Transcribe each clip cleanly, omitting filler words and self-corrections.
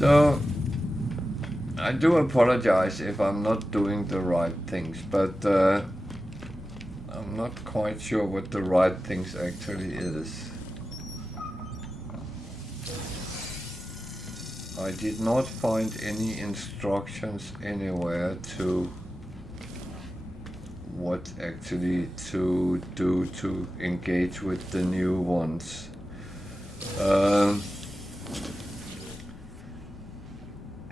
So I do apologize if I'm not doing the right things, but I'm not quite sure what the right things actually is. I did not find any instructions anywhere to what actually to do to engage with the new ones.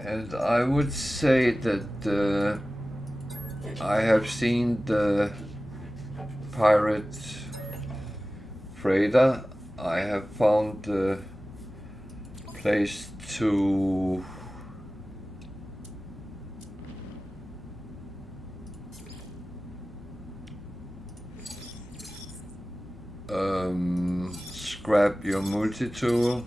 And I would say that I have seen the pirate freighter. I have found the place to scrap your multi-tool.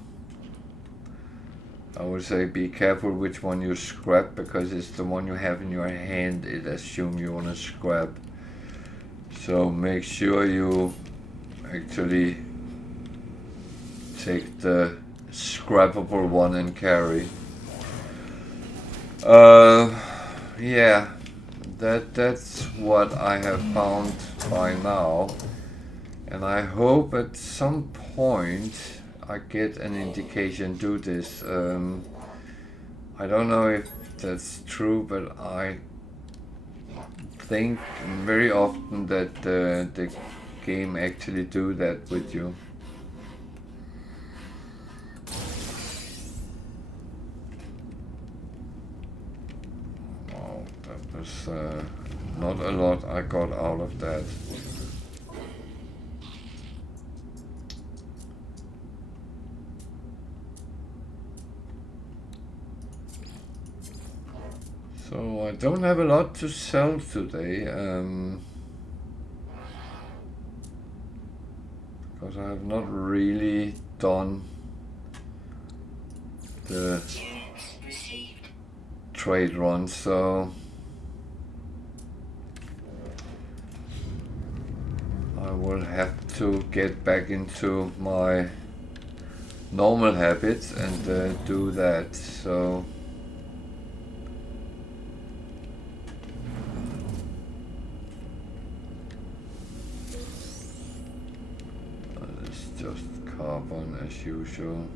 I would say be careful which one you scrap, because it's the one you have in your hand it assumes you want to scrap. So make sure you actually take the scrappable one and carry. Yeah, that's what I have found by now, and I hope at some point I get an indication do this. I don't know if that's true, but I think very often that the game actually do that with you. Oh, that was not a lot I got out of that. So I don't have a lot to sell today, because I have not really done the trade run, so I will have to get back into my normal habits and do that. So it's just carbon as usual.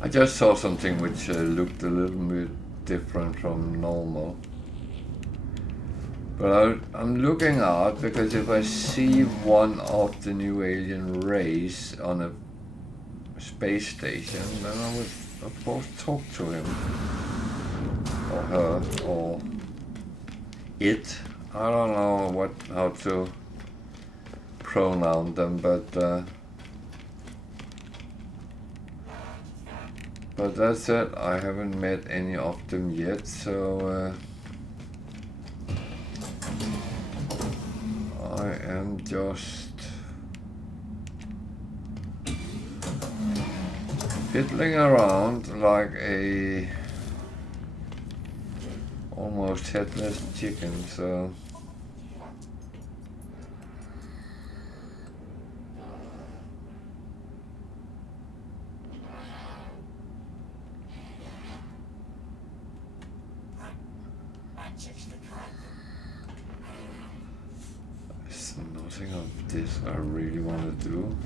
I just saw something which looked a little bit different from normal. But I'm looking out, because if I see one of the new alien race on a space station, then I would of course talk to him. Or her, or it. I don't know how to pronoun them, but that's it. I haven't met any of them yet, so I am just fiddling around like a almost headless chicken, so there's nothing of this I really want to do.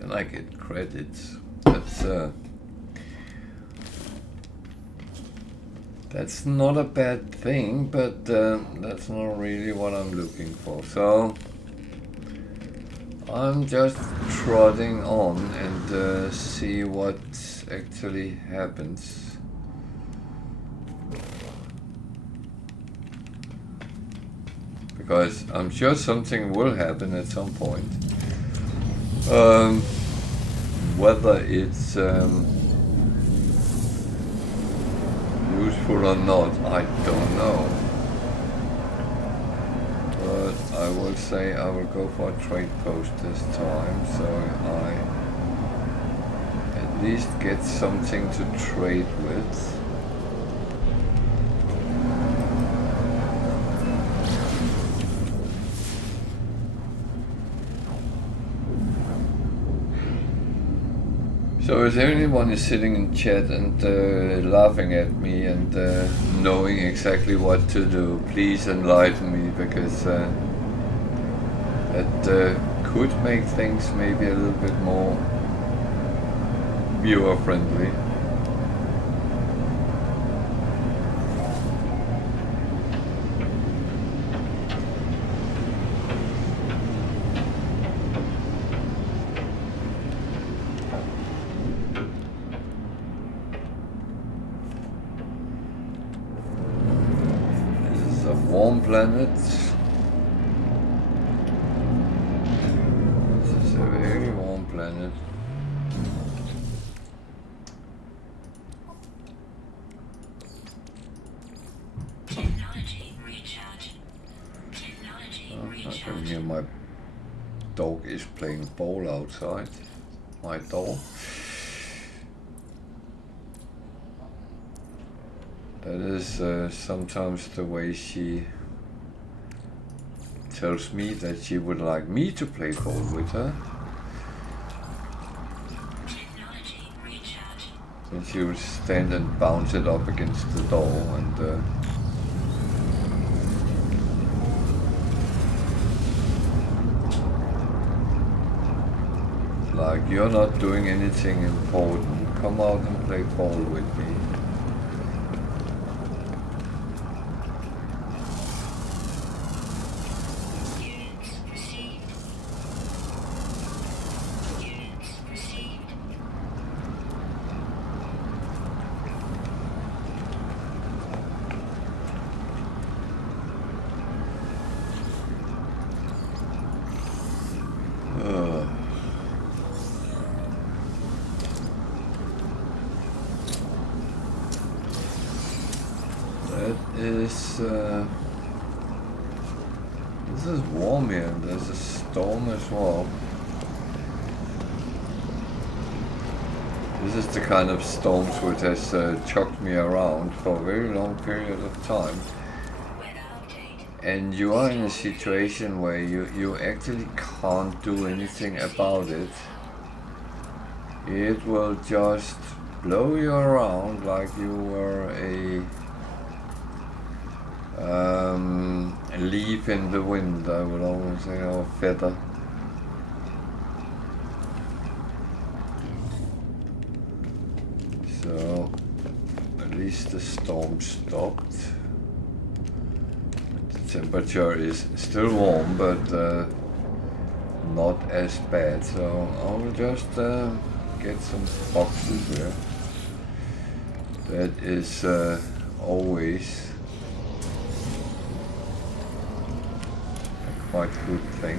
And I get credits. That's not a bad thing, but that's not really what I'm looking for. So I'm just trotting on and see what actually happens. because I'm sure something will happen at some point. Whether it's useful or not, I don't know. But I will say I will go for a trade post this time, so I at least get something to trade with. So if anyone is sitting in chat and laughing at me and knowing exactly what to do, please enlighten me, because that could make things maybe a little bit more viewer friendly. Planet. This is a very warm planet. Technology recharge. Technology recharge. I can hear my dog is playing ball outside my door. That is sometimes the way she tells me that she would like me to play ball with her. Then she would stand and bounce it up against the door and like, you're not doing anything important, come out and play ball with me. This is warm here, and there's a storm as well. This is the kind of storms which has chucked me around for a very long period of time. And you are in a situation where you actually can't do anything about it. It will just blow you around like you were a leaf in the wind, I would always say, or feather. So at least the storm stopped. The temperature is still warm, but not as bad. So I will just get some boxes here. That is always quite good thing.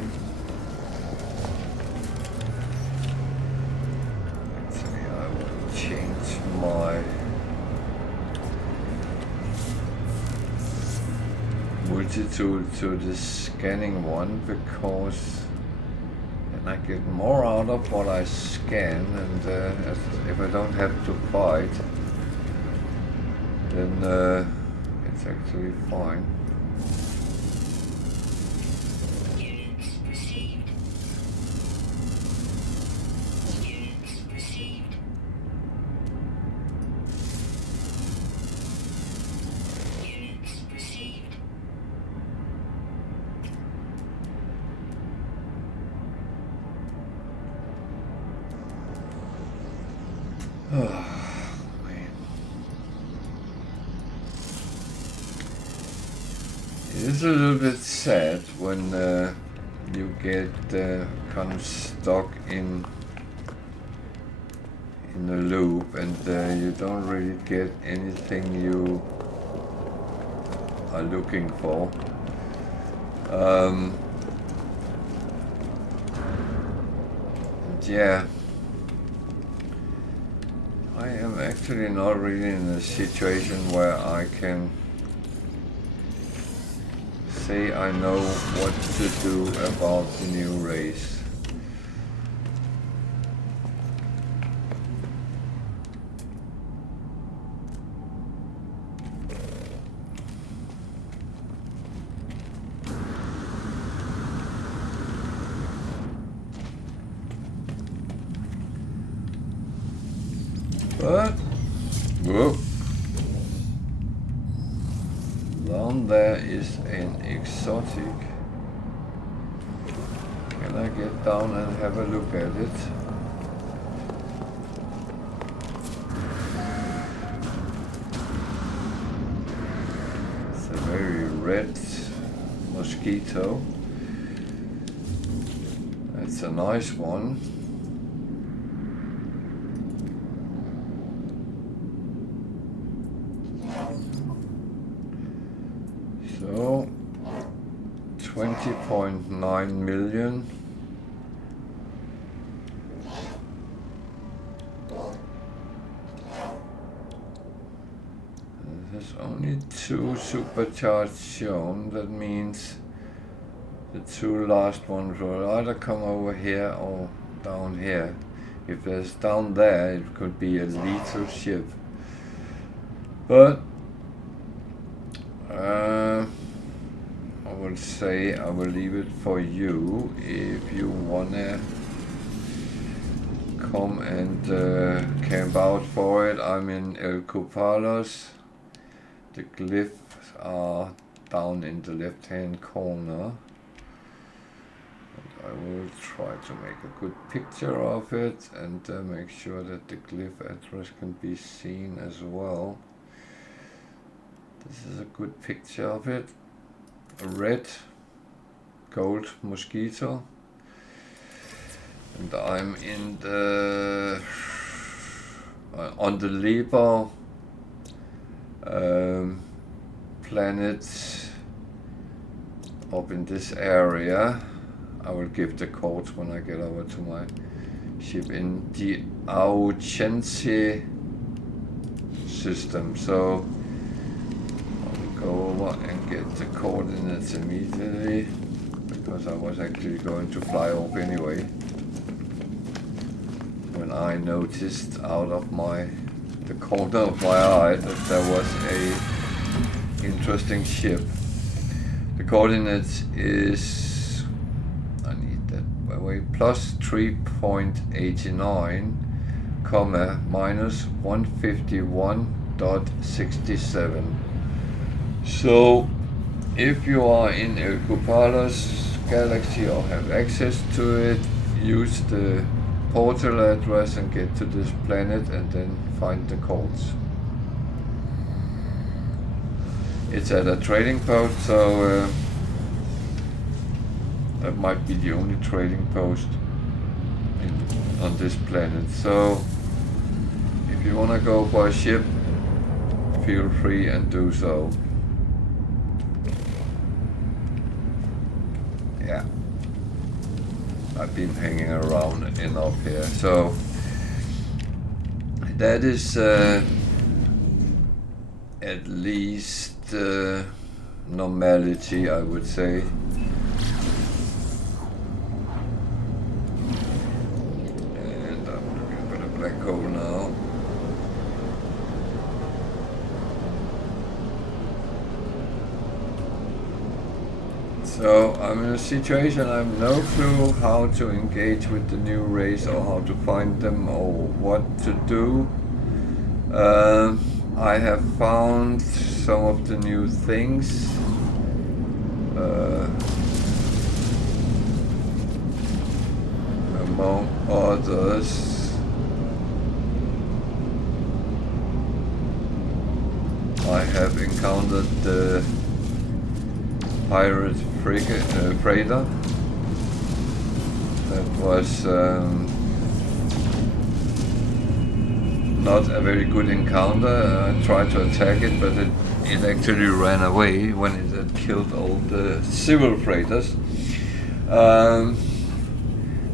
Let's see, I will change my multi-tool to the scanning one, because then I get more out of what I scan, and if I don't have to fight, then it's actually fine. It's a little bit sad when you get kind of stuck in a loop and you don't really get anything you are looking for. Yeah, I am actually not really in a situation where I can say I know what to do about the new race. But, whoa, down there is an exotic. Can I get down and have a look at it? It's a very red mosquito. That's a nice one. So 20.9 million. There's only 2 supercharged shown. That means the 2 last ones will either come over here or down here. If there's down there, it could be a lethal ship. But I would say I will leave it for you if you wanna come and camp out for it. I'm in Elkupalos. The glyphs are down in the left hand corner. And I will try to make a good picture of it and make sure that the glyph address can be seen as well. This is a good picture of it. A red gold mosquito. And I'm in the on the Liber planet up in this area. I will give the codes when I get over to my ship in the Augense system. So I'll go over and get the coordinates immediately, because I was actually going to fly off anyway when I noticed out of the corner of my eye that there was a interesting ship. The coordinates is, I need that by way, plus 3.89, comma, minus 151.67. So if you are in Elkupalos galaxy or have access to it, use the portal address and get to this planet and then find the codes. It's at a trading post, so that might be the only trading post on this planet. So if you want to go for a ship, feel free and do so. Yeah, I've been hanging around enough here. So that is at least normality, I would say. And I'm looking for the black hole now. So I'm in a situation I have no clue how to engage with the new race or how to find them or what to do. I have found some of the new things. Among others, I have encountered the pirate freighter. That was not a very good encounter. I tried to attack it, but it it actually ran away when it had killed all the civil freighters.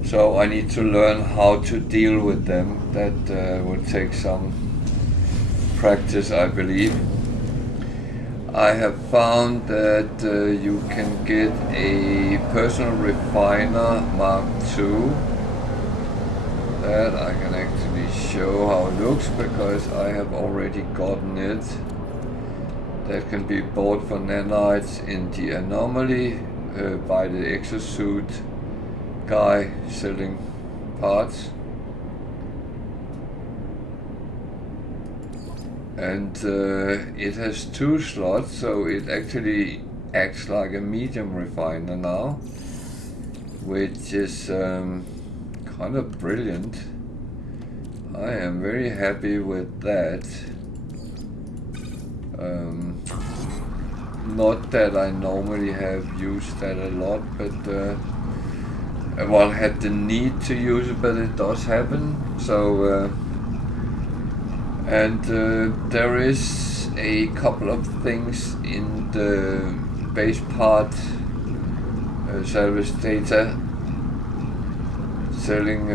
So I need to learn how to deal with them. That will take some practice, I believe. I have found that you can get a personal refiner Mark II. That I can actually show how it looks because I have already gotten it. That can be bought for nanites in the anomaly by the exosuit guy selling parts. And it has 2 slots, so it actually acts like a medium refiner now, which is kind of brilliant. I am very happy with that. Not that I normally have used that a lot, but well, had the need to use it, but it does happen. So and there is a couple of things in the base part service data selling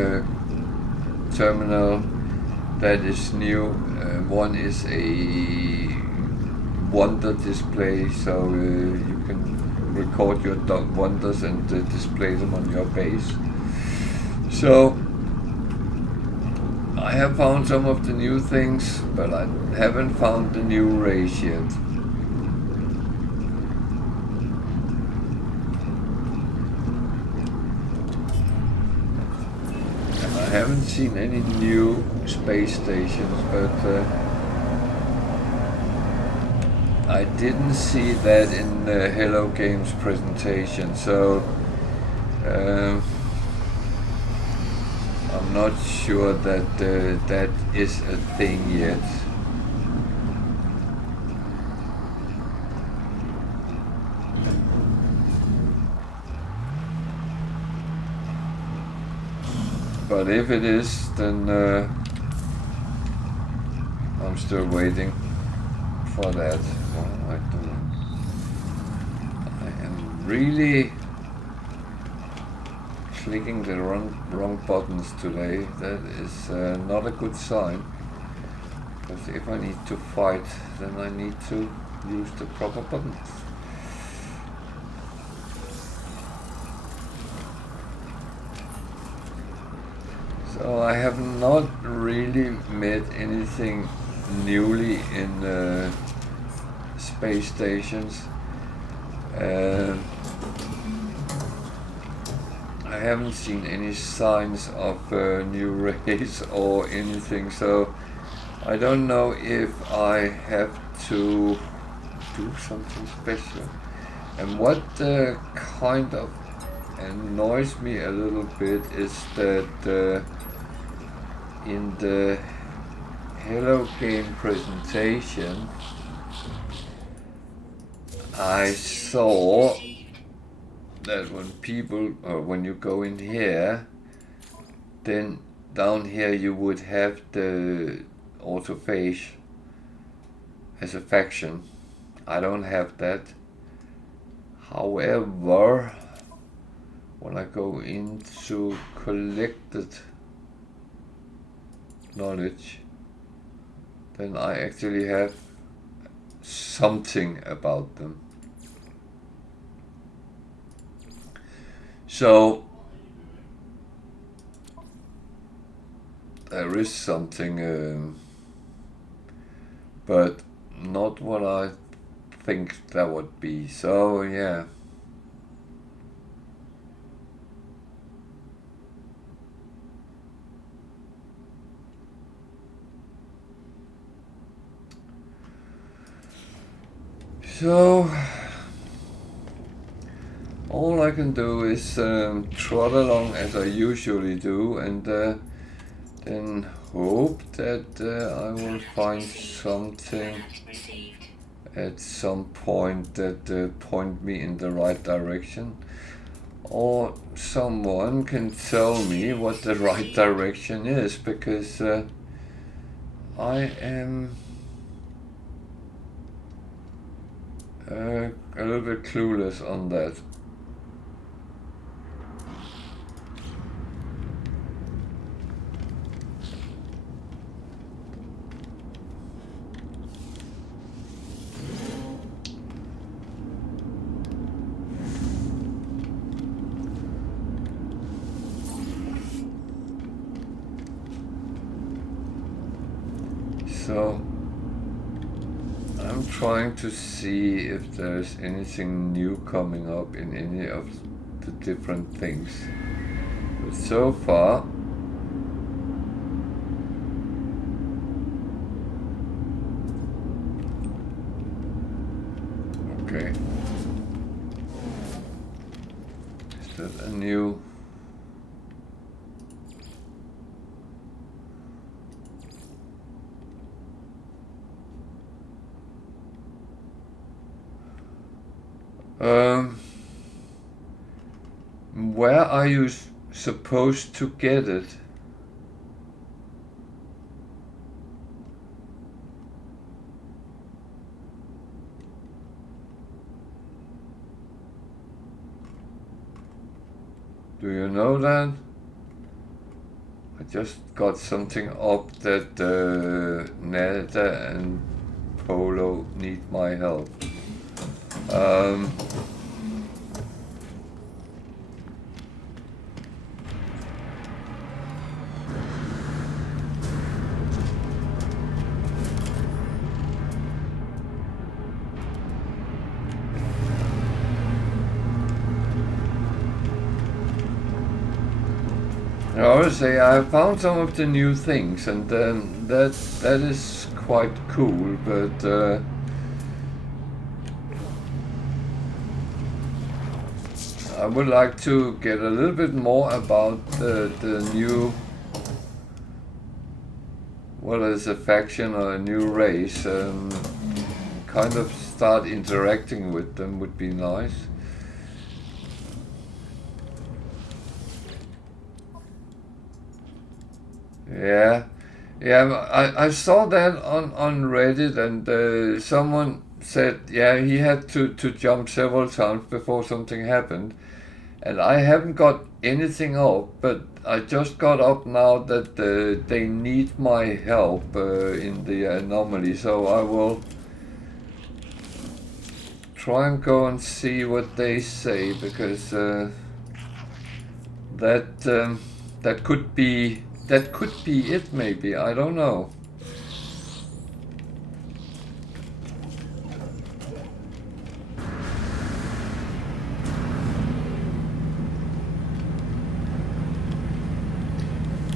terminal that is new. One is a wonder display, so you can record your wonders and display them on your base. So I have found some of the new things, but I haven't found the new race yet. And I haven't seen any new space stations, but I didn't see that in the Hello Games presentation, so I'm not sure that that is a thing yet. But if it is, then I'm still waiting for that. Well, I am really clicking the wrong buttons today. That is not a good sign, because if I need to fight, then I need to use the proper buttons. So I have not really met anything newly in space stations. I haven't seen any signs of new race or anything, so I don't know if I have to do something special. And what kind of annoys me a little bit is that in the Hello Game presentation I saw that when you go in here, then down here you would have the autophage as a faction. I don't have that. However, when I go into collected knowledge, then I actually have something about them. So there is something, but not what I think that would be. So yeah. So all I can do is trot along as I usually do, and then hope that I will find something at some point that point me in the right direction, or someone can tell me what the right direction is, because I am a little bit clueless on that. So I'm trying to see if there's anything new coming up in any of the different things. But so far, okay. Is that a new? Where are you supposed to get it? Do you know that? I just got something up that Neda and Polo need my help. Honestly, I found some of the new things, and that is quite cool. But I would like to get a little bit more about the new, what is a faction or a new race. Kind of start interacting with them would be nice. Yeah, I saw that on Reddit, and someone said, yeah, he had to jump several times before something happened. And I haven't got anything up, but I just got up now that they need my help in the anomaly, so I will try and go and see what they say, because that could be it, maybe. I don't know.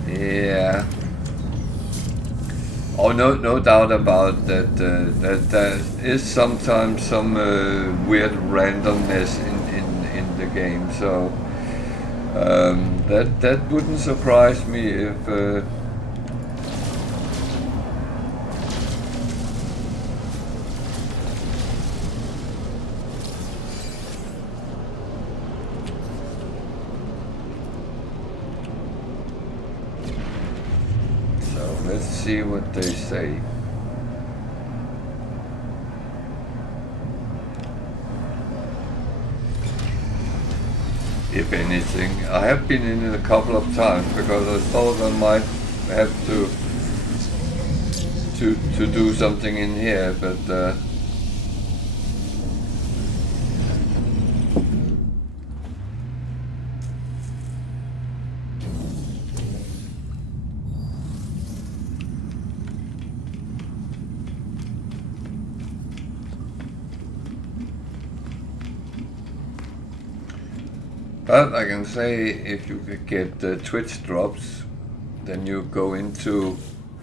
Yeah. Oh, no doubt about that. That there is sometimes some weird randomness in the game. So that wouldn't surprise me if. Let's see what they say. If anything, I have been in it a couple of times because I thought I might have to do something in here, but but I can say if you could get Twitch drops, then you go into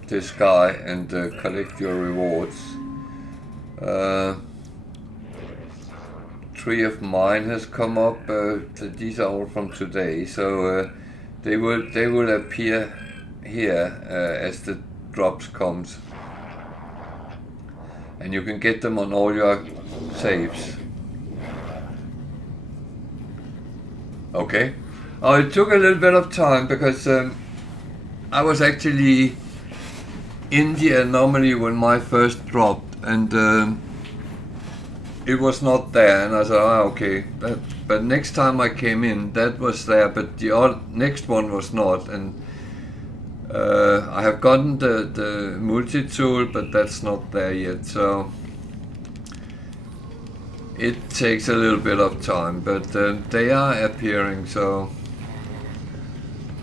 this guy and collect your rewards. 3 of mine has come up. These are all from today, so they will appear here as the drops comes, and you can get them on all your saves. Okay. Oh, it took a little bit of time because I was actually in the anomaly when my first dropped, and it was not there, and I said, okay. But next time I came in, that was there, but the next one was not. And I have gotten the multi-tool, but that's not there yet. So it takes a little bit of time, but they are appearing. So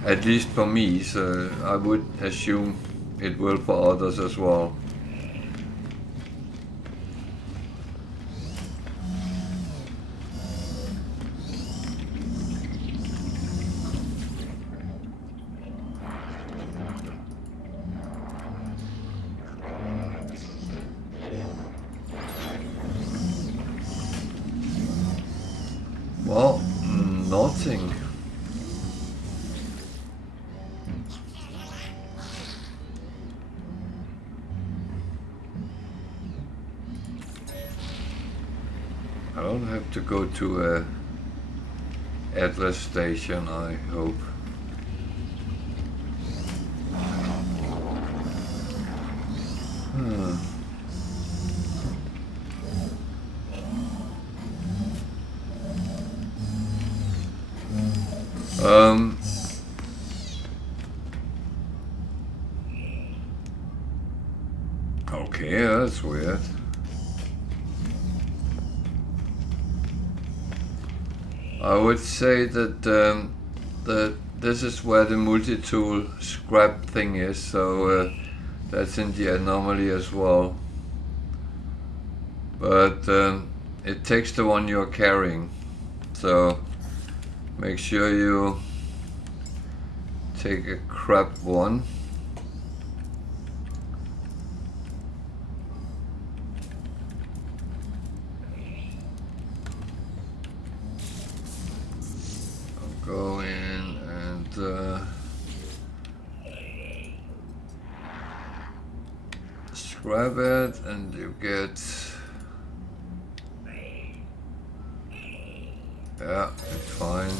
at least for me, so I would assume it will for others as well. Well, nothing. I don't have to go to a Atlas station, I hope. Okay, that's weird. I would say that this is where the multi-tool scrap thing is, so that's in the anomaly as well. But it takes the one you're carrying, so make sure you take a crap one. Go in and scrap it, and you get, yeah, it's fine.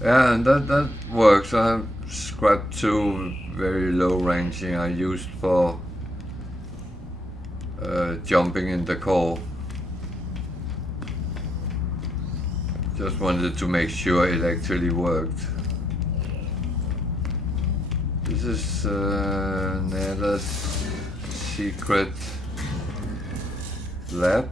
Yeah, and that works. I have scrapped two very low ranging I used for jumping in the call. Just wanted to make sure it actually worked. This is Nada's secret lab.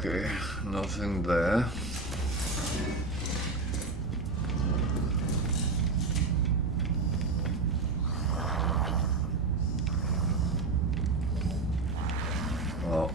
Okay, nothing there. Oh.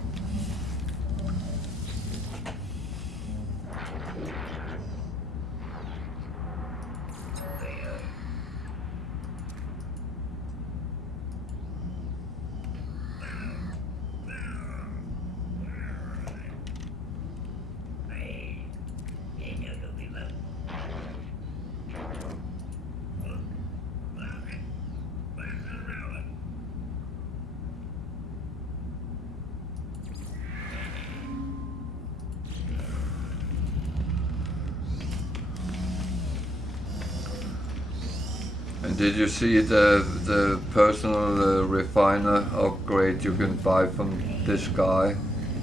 And did you see the personal refiner upgrade you can buy from this guy?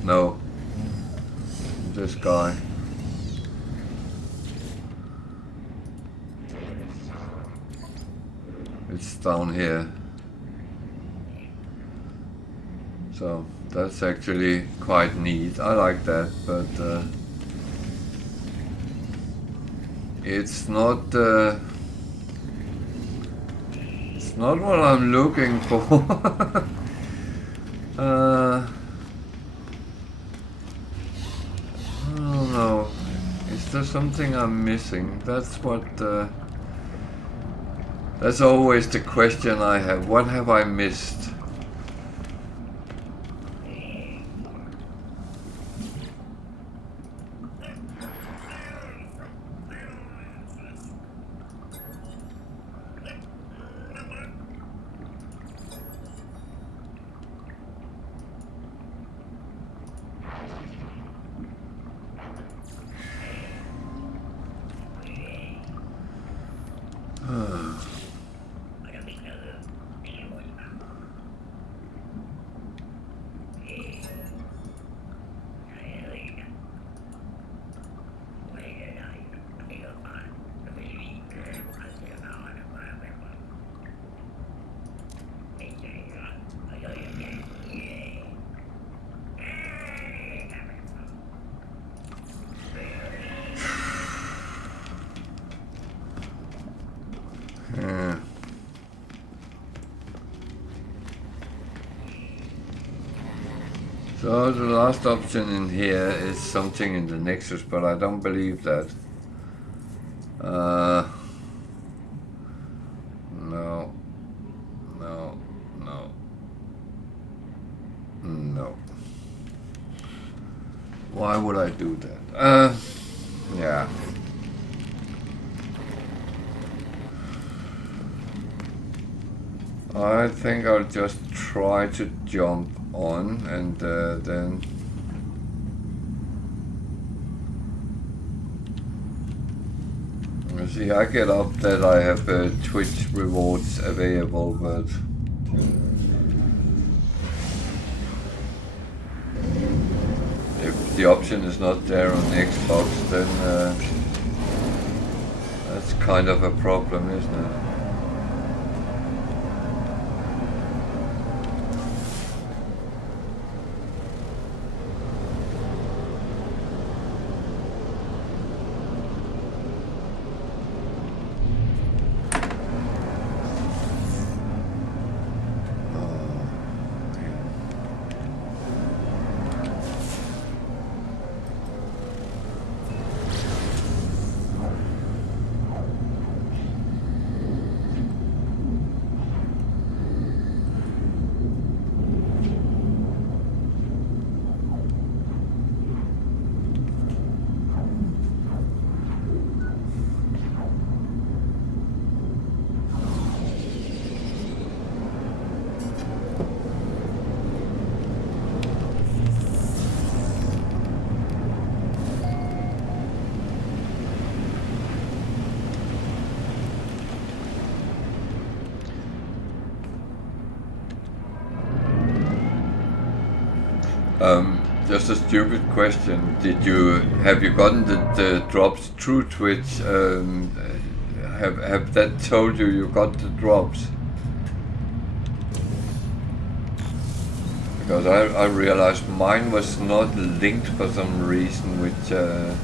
No, this guy. It's down here. So that's actually quite neat. I like that, but it's not what I'm looking for. I don't know. Is there something I'm missing? That's what. That's always the question I have. What have I missed? So the last option in here is something in the Nexus, but I don't believe that. No, no, no, no. Why would I do that? Yeah. I think I'll just try to jump on and then see, I get up that I have Twitch rewards available, but if the option is not there on Xbox, then that's kind of a problem, isn't it? Just a stupid question. Have you gotten the drops through Twitch? Have that told you got the drops? Because I realized mine was not linked for some reason, which I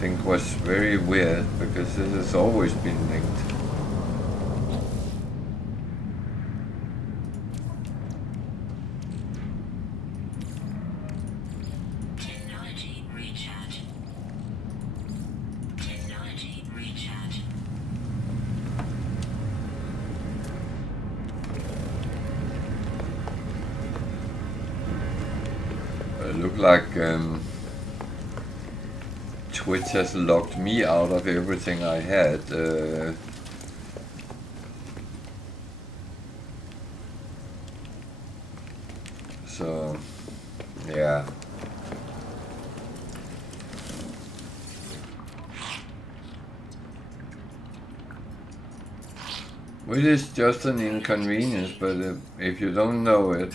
think was very weird, because this has always been linked. Like Twitch has locked me out of everything I had. So yeah. Which is just an inconvenience, but if you don't know it,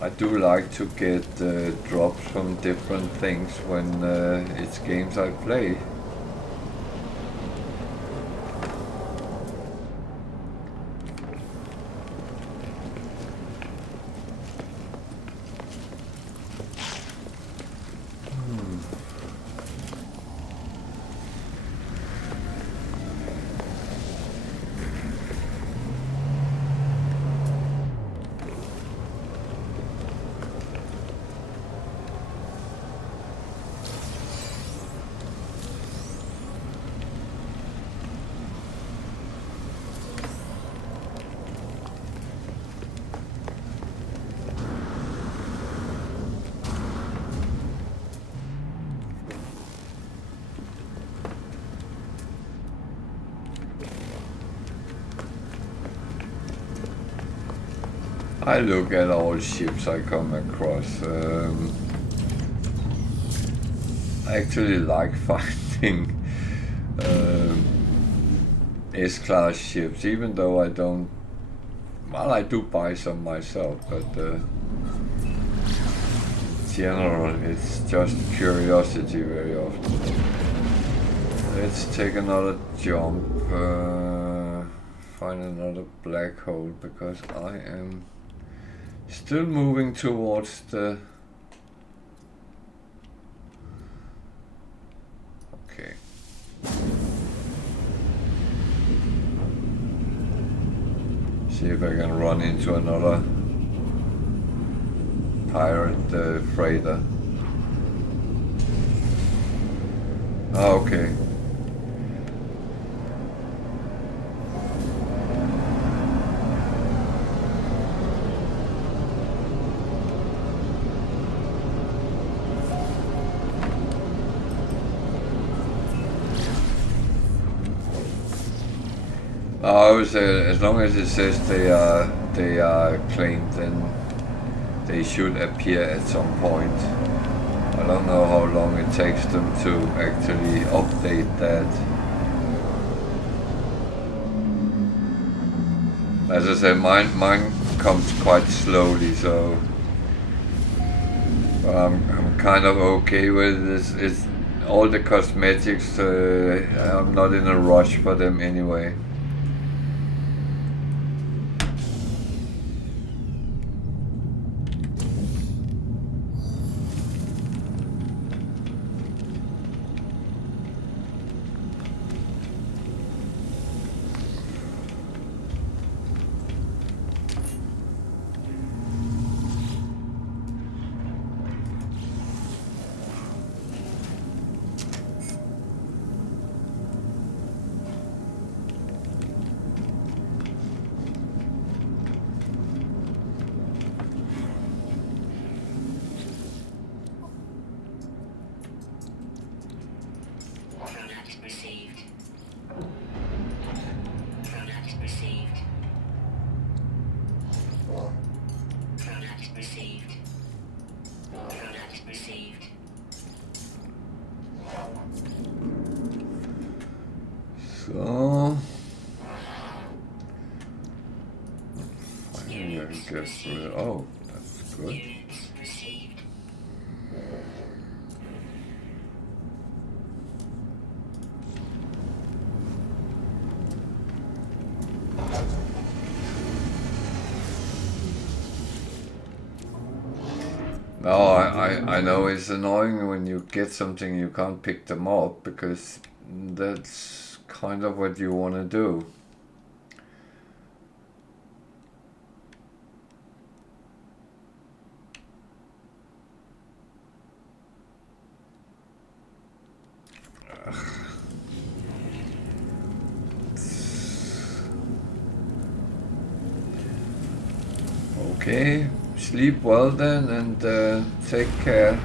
I do like to get drops from different things when it's games I play. I look at all ships I come across. I actually like finding S-class ships, even though I don't. Well, I do buy some myself, but in general, it's just curiosity very often. Let's take another jump, find another black hole, because I am still moving towards the... Okay. See if I can run into another pirate freighter. Oh, okay. I would say as long as it says they are claimed, then they should appear at some point. I don't know how long it takes them to actually update that. As I said, mine comes quite slowly, so I'm kind of okay with this. It's all the cosmetics. I'm not in a rush for them anyway. So, finally I can get through it. Oh, that's good. No, I know it's annoying when you get something you can't pick them up, because that's kind of what you want to do. Okay, sleep well then, and take care.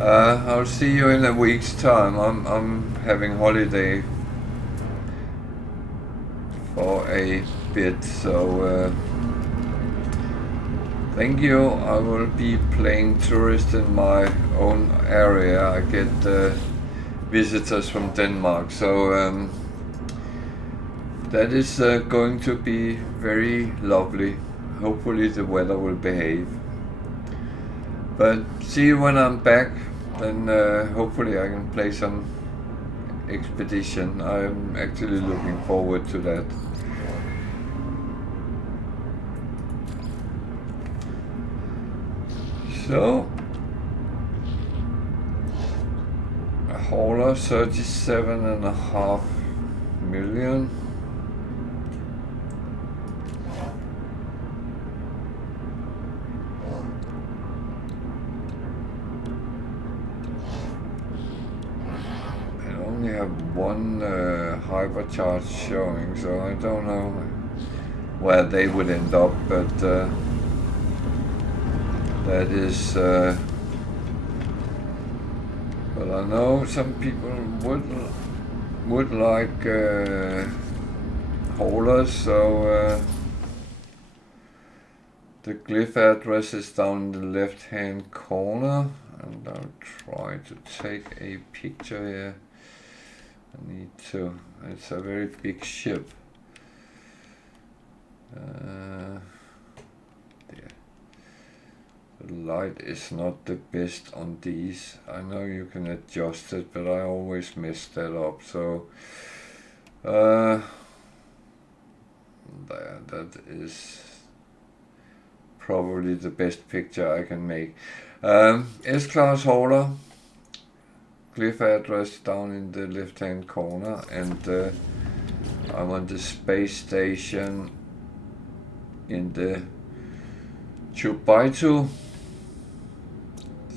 I'll see you in a week's time. I'm having holiday for a bit, so thank you. I will be playing tourist in my own area. I get visitors from Denmark, so that is going to be very lovely. Hopefully the weather will behave. But see you when I'm back, then hopefully I can play some Expedition. I'm actually looking forward to that. So, a hauler, 37.5 million. Only have one hypercharge showing, so I don't know where they would end up, but that is but I know some people would like haulers, so the glyph address is down in the left hand corner, and I'll try to take a picture here. I need to. It's a very big ship. There. The light is not the best on these. I know you can adjust it, but I always mess that up. So there, that is probably the best picture I can make. S-Class hauler. Glyph address down in the left hand corner, and I'm on the space station in the Chubaitu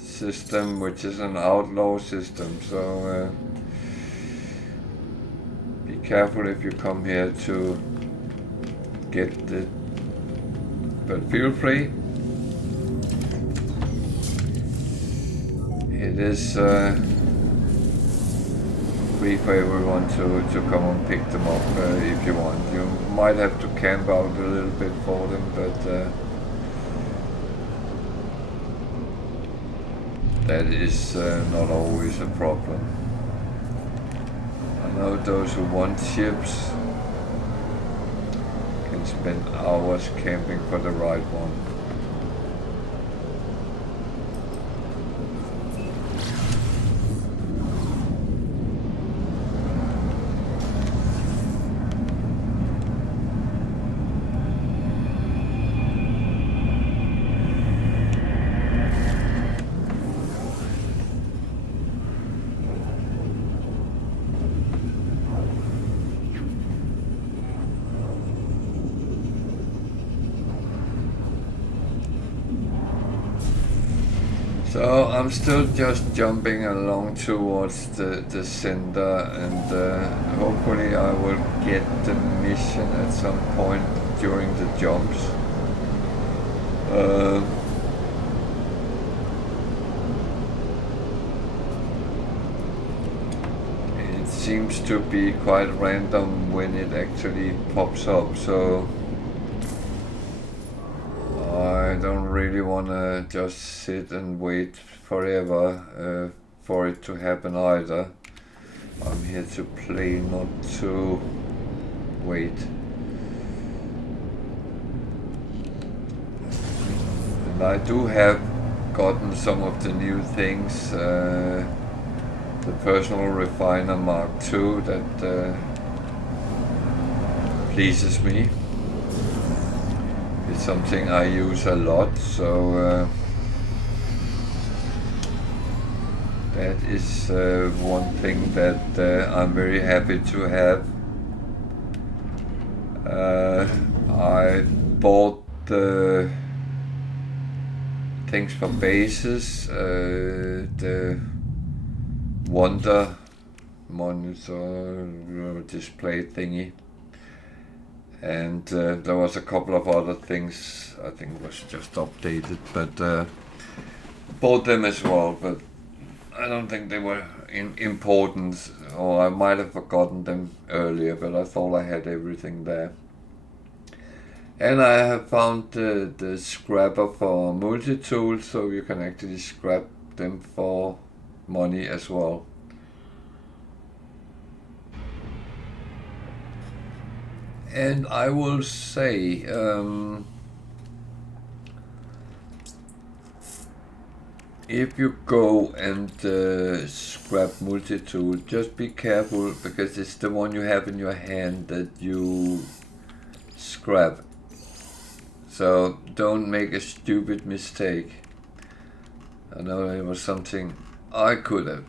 system, which is an outlaw system, so be careful if you come here to get it, but feel free. It is free for everyone to come and pick them up if you want. You might have to camp out a little bit for them, but that is not always a problem. I know those who want ships can spend hours camping for the right one. So I'm still just jumping along towards the center, and hopefully I will get the mission at some point during the jumps. It seems to be quite random when it actually pops up, so I don't really want to just sit and wait forever for it to happen either. I'm here to play, not to wait. And I do have gotten some of the new things. The Personal Refiner Mark II, that pleases me. It's something I use a lot, so that is one thing that I'm very happy to have. I bought the things for bases, the Wonder monitor display thingy. And there was a couple of other things I think was just updated, but bought them as well, but I don't think they were important, or I might have forgotten them earlier, but I thought I had everything there. And I have found the scrapper for multi-tools, so you can actually scrap them for money as well. And I will say, if you go and scrap multi-tool, just be careful, because it's the one you have in your hand that you scrap. So don't make a stupid mistake. I know it was something I could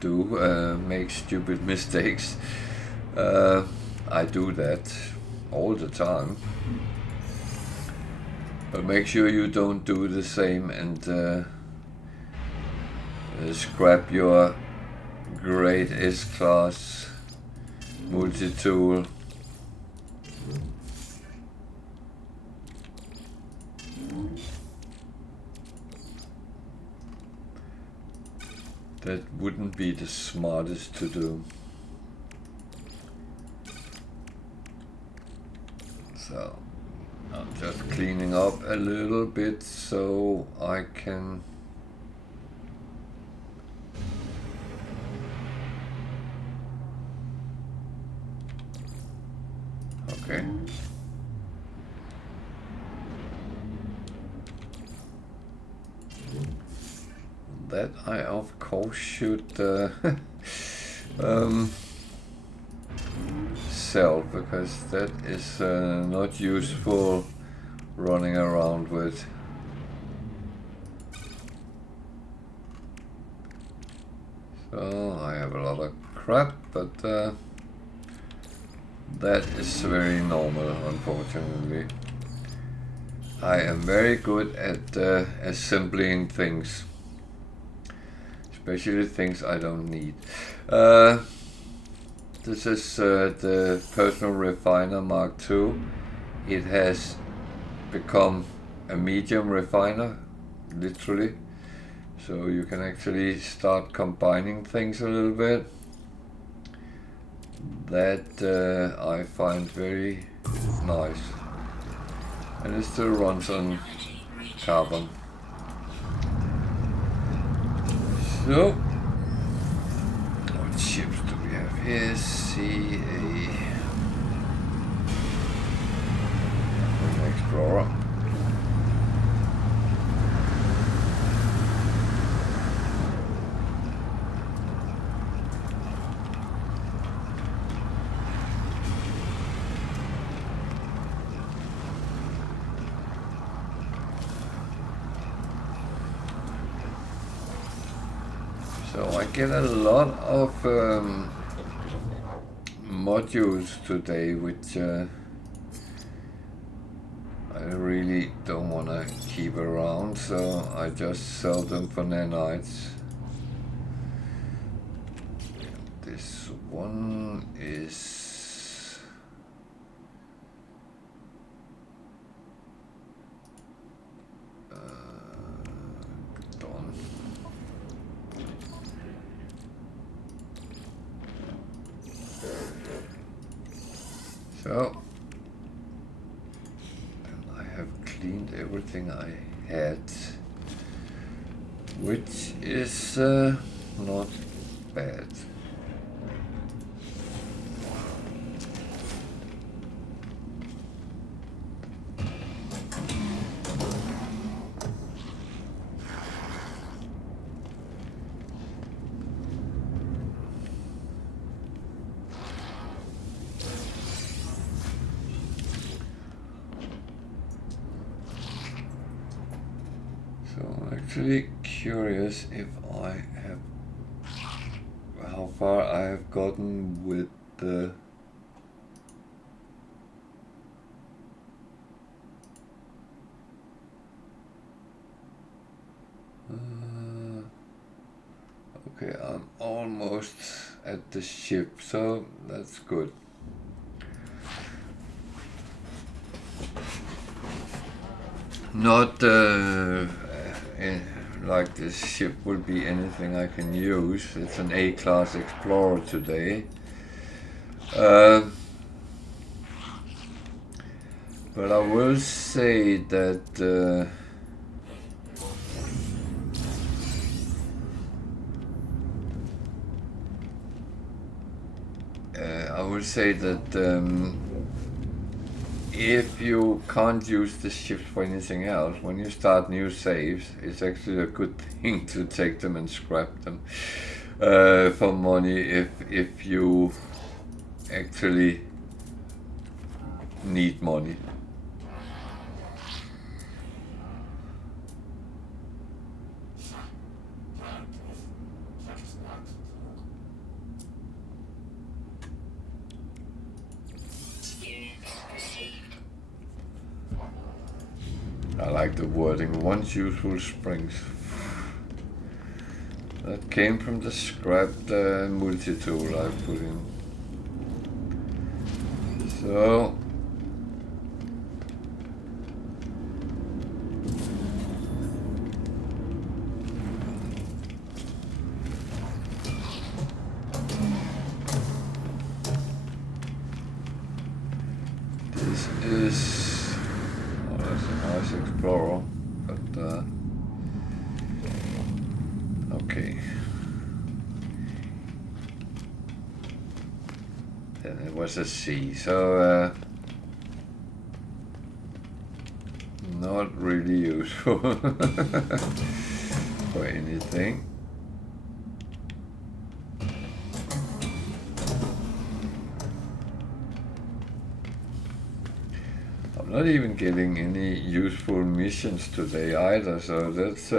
do, make stupid mistakes. I do that all the time. But make sure you don't do the same and scrap your great S-Class multi-tool. That wouldn't be the smartest to do. So I'm just cleaning up a little bit so I can okay. That I of course should sell, because that is not useful running around with. So I have a lot of crap, but That is very normal, unfortunately. I am very good at assembling things, especially things I don't need. This is the Personal Refiner Mark II. It has become a medium refiner, literally. So you can actually start combining things a little bit. That I find very nice. And it still runs on carbon. So, what ships do we have here? CA Explorer. So I get a lot of modules today, which I really don't want to keep around, so I just sell them for nanites. This one is done. So, and I have cleaned everything I had, which is not bad. Actually curious if I have how far I have gotten with the okay, I'm almost at the ship, so that's good. Not like this ship will be anything I can use. It's an A-class Explorer today. But I will say that if you can't use the ships for anything else, when you start new saves, it's actually a good thing to take them and scrap them for money if you actually need money. I like the wording, once useful springs. That came from the scrapped multi-tool I put in. So this is, oh, that's a nice Explorer, but okay. Then it was a C, so not really useful for anything. I'm not even getting any useful missions today either, so that's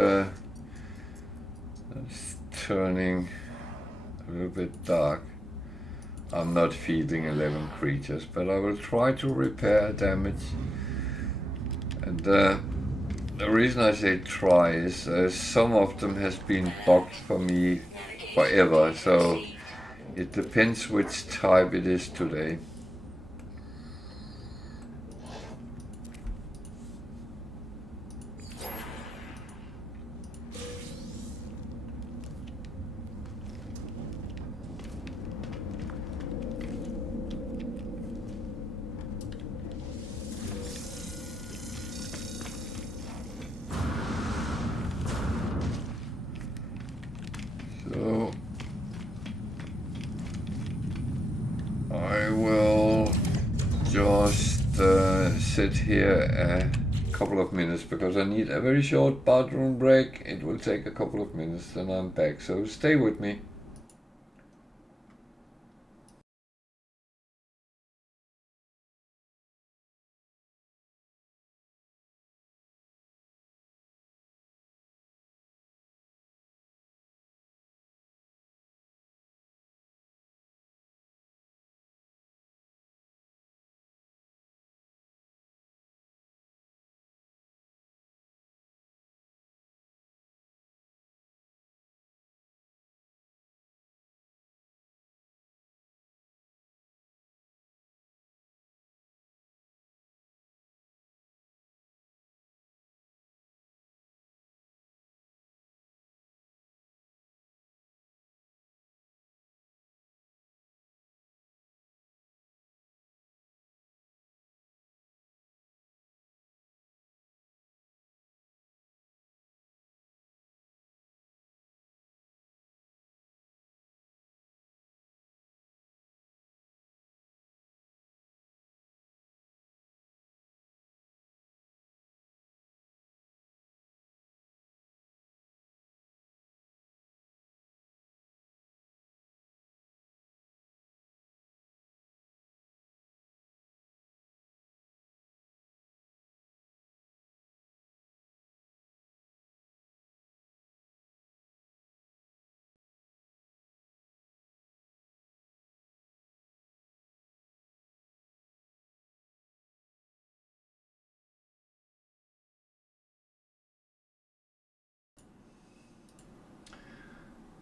turning a little bit dark. I'm not feeding 11 creatures, but I will try to repair damage. And the reason I say try is some of them has been bugged for me forever, so it depends which type it is today. So I will just sit here a couple of minutes because I need a very short bathroom break. It will take a couple of minutes, then I'm back, so stay with me.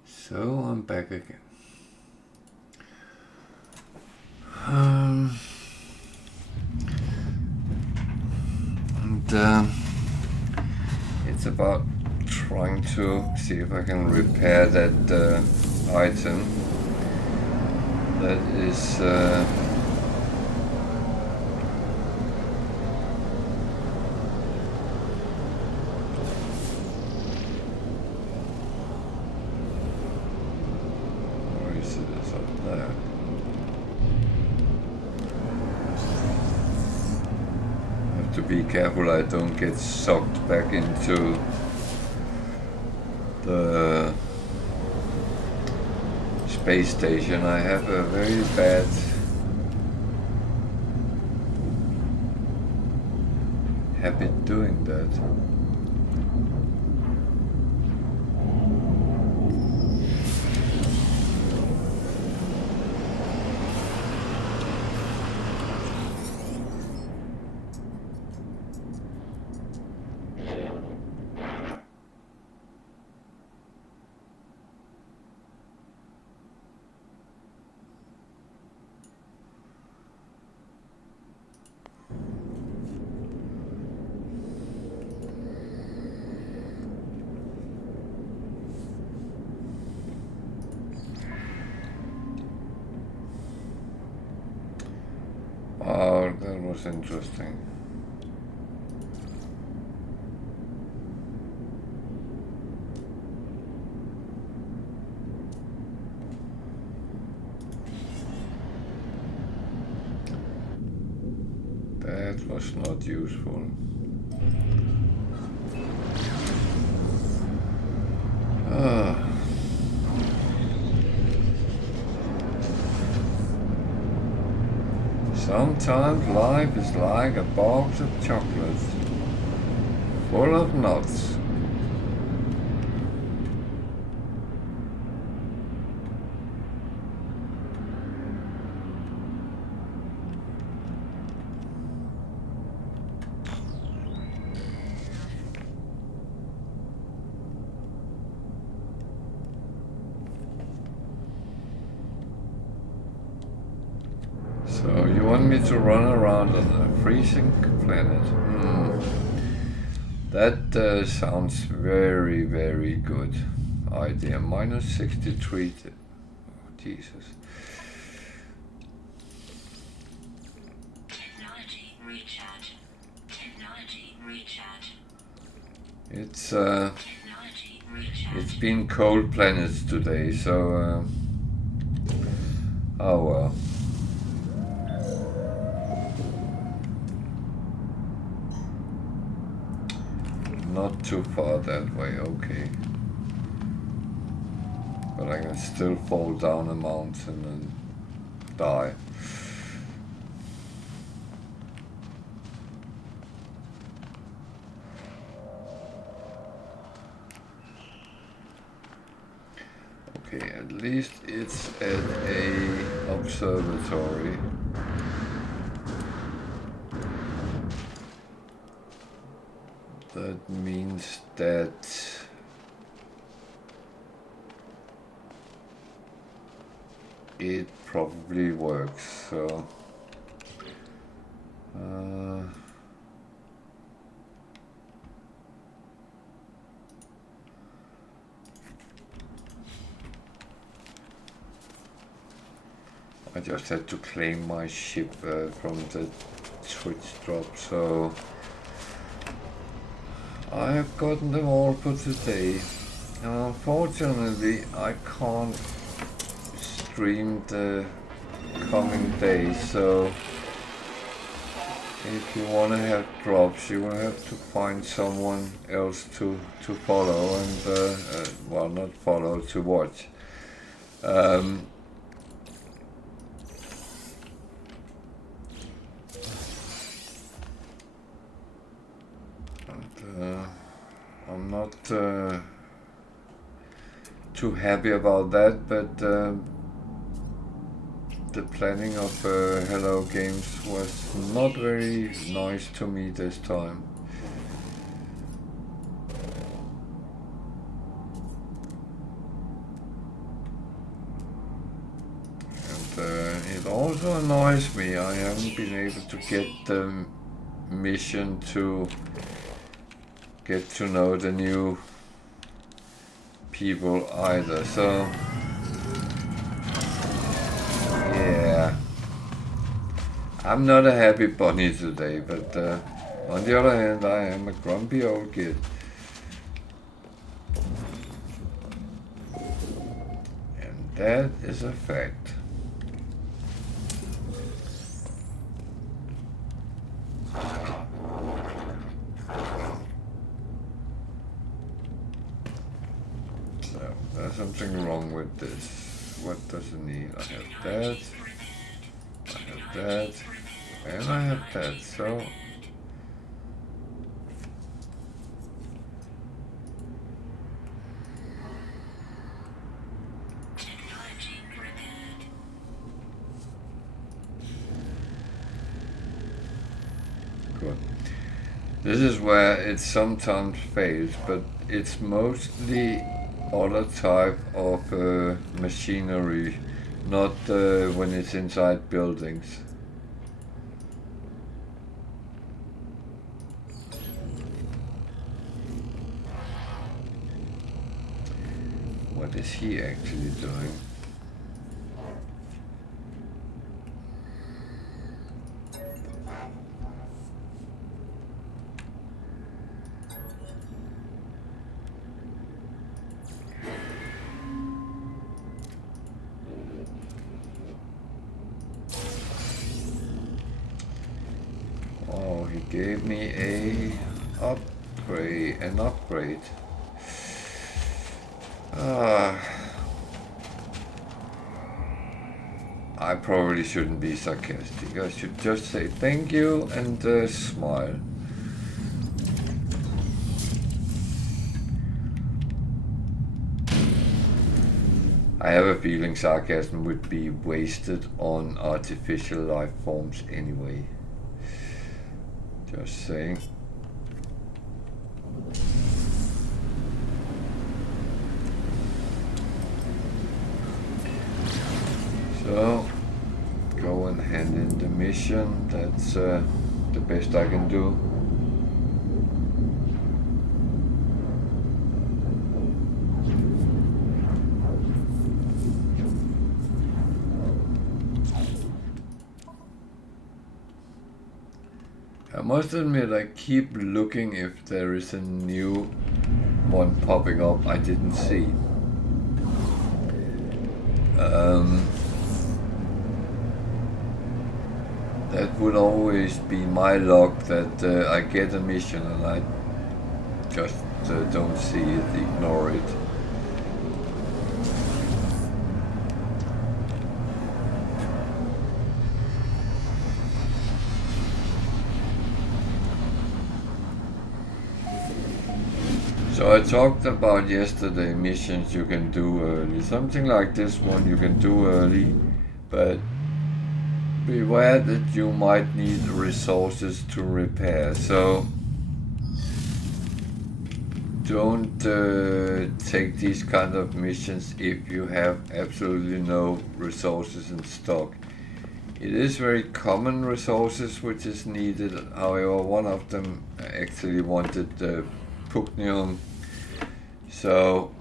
So I'm back again. And it's about trying to see if I can repair that item that is where is it? It's up there. I have to be careful I don't get sucked back into the space station. I have a very bad habit doing that. Oh, that was interesting. That was not useful. Ah. Sometimes life is like a box of chocolates, full of nuts. So you want me to run around on a freezing planet? That sounds very, very good idea. Minus 63. Jesus. Technology recharge. Technology recharge. It's Technology recharge. it's been cold planets today, so oh well. Not too far that way, okay. But I can still fall down a mountain and die. Okay, at least it's at a observatory. That means that it probably works, so I just had to claim my ship from the Twitch drop, so I have gotten them all for today. Unfortunately, I can't stream the coming days, so if you want to have drops, you will have to find someone else to follow and, well, not follow, to watch. I'm not too happy about that, but the planning of Hello Games was not very nice to me this time. And it also annoys me I haven't been able to get the mission to get to know the new people either, so yeah, I'm not a happy bunny today, but on the other hand, I am a grumpy old kid. And that is a fact. There's something wrong with this. What does it need? I have that, I have that, and I have that, so good. This is where it sometimes fails, but it's mostly other type of machinery, not when it's inside buildings. What is he actually doing? Gave me an upgrade. I probably shouldn't be sarcastic. I should just say thank you and smile. I have a feeling sarcasm would be wasted on artificial life forms anyway. Just saying. So, go and hand in mission. That's the best I can do. I must admit, I keep looking if there is a new one popping up I didn't see. That would always be my luck, that I get a mission and I just don't see it, ignore it. So I talked about yesterday missions you can do early. Something like this one you can do early, but beware that you might need resources to repair. So don't take these kind of missions if you have absolutely no resources in stock. It is very common resources which is needed. However, one of them actually wanted Pugnium. So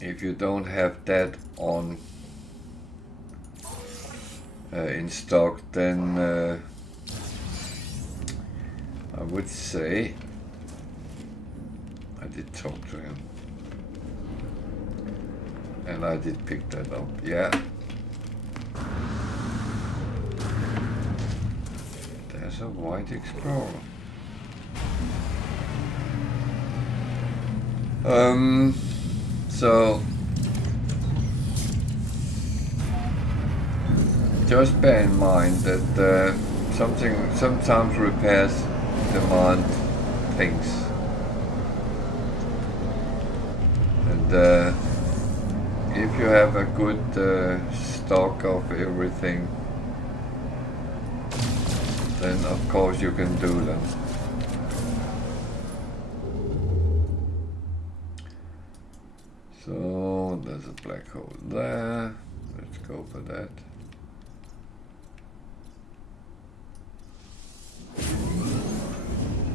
if you don't have that on in stock, then I would say I did talk to him and I did pick that up. Yeah, there's a white Explorer. So just bear in mind that sometimes repairs demand things, and if you have a good stock of everything, then of course you can do them. So there's a black hole there. Let's go for that.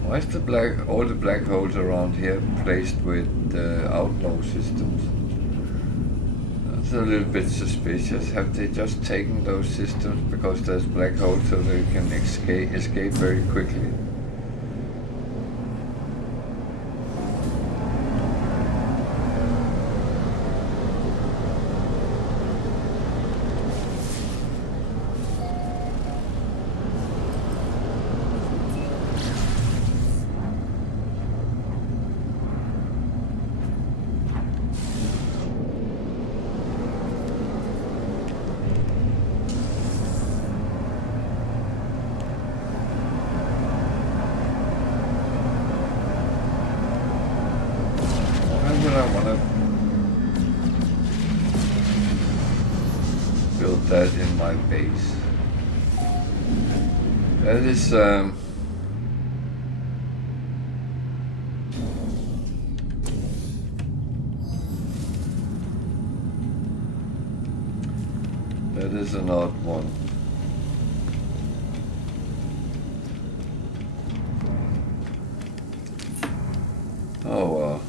Why is all the black holes around here placed with outlaw systems? That's a little bit suspicious. Have they just taken those systems because there's black holes so they can escape very quickly? That in my base. That is that is an odd one. Oh well.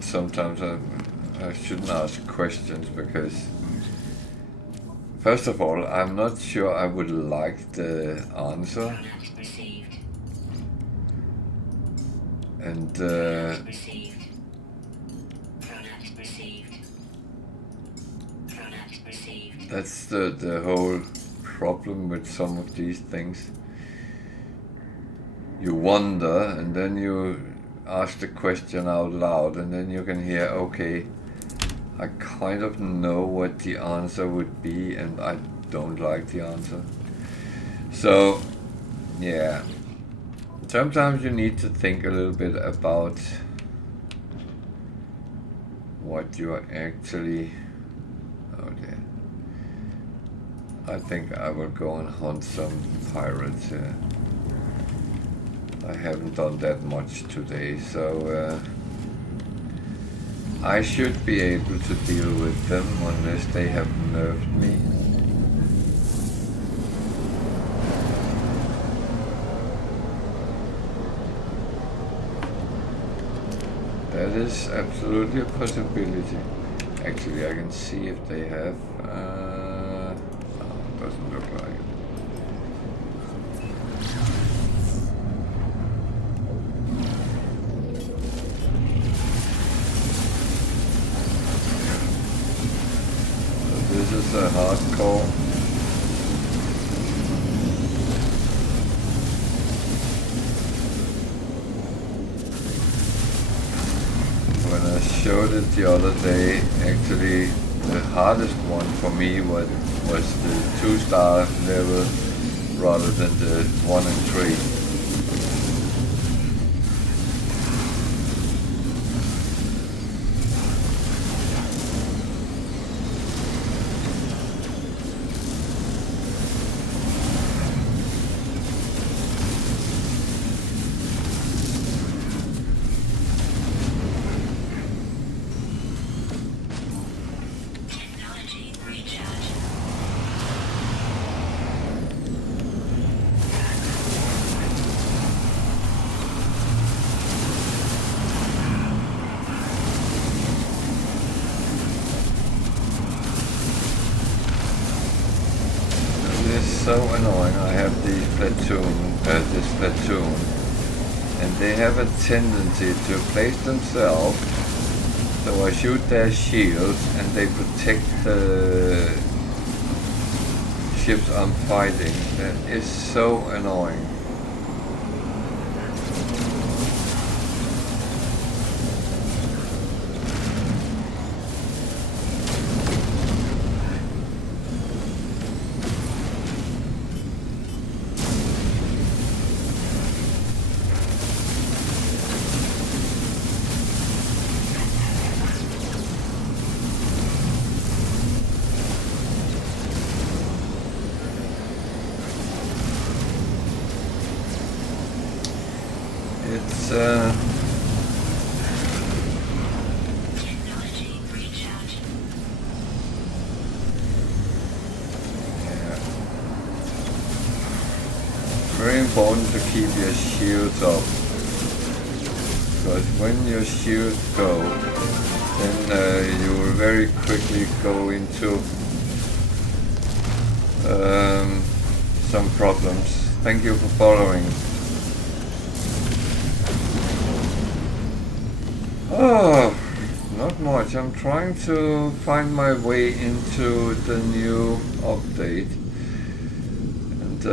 Sometimes I shouldn't ask questions because, first of all, I'm not sure I would like the answer. And that's the whole problem with some of these things. You wonder and then you ask the question out loud and then you can hear, okay, I kind of know what the answer would be and I don't like the answer. So yeah, sometimes you need to think a little bit about what you are actually... Oh dear. I think I will go and hunt some pirates here. I haven't done that much today, so I should be able to deal with them unless they have nerfed me. That is absolutely a possibility. Actually, I can see if they have. No, doesn't look like it. So this is a hardcore. When I showed it the other day, actually the hardest one for me was the 2-star level rather than the 1 and 3. Technology recharge. It is so annoying. I have this platoon, and they have a tendency to place themselves. So I shoot their shields, and they protect the ships I'm fighting. That is so annoying. It's Technology recharge. yeah, very important to keep your shields up, because when your shields go, then you will very quickly go into some problems. Thank you for following. Oh, not much. I'm trying to find my way into the new update, and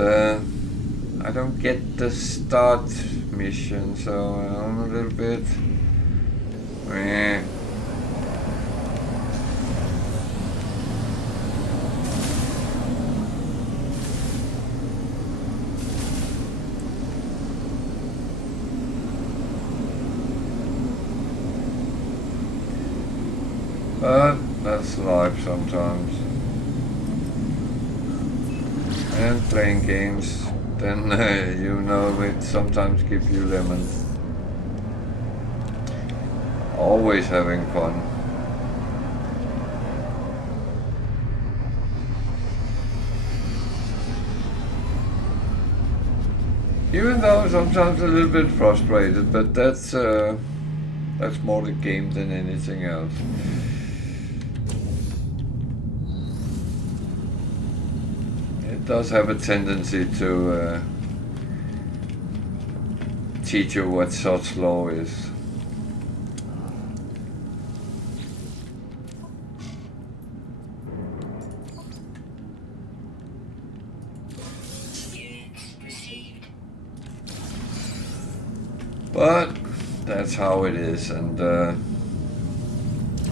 I don't get the start mission, so I'm a little bit meh. But that's life sometimes. And playing games, then you know it sometimes gives you lemons. Always having fun. Even though sometimes a little bit frustrated, but that's more the game than anything else. It does have a tendency to teach you what such law is. Units received. But that's how it is, and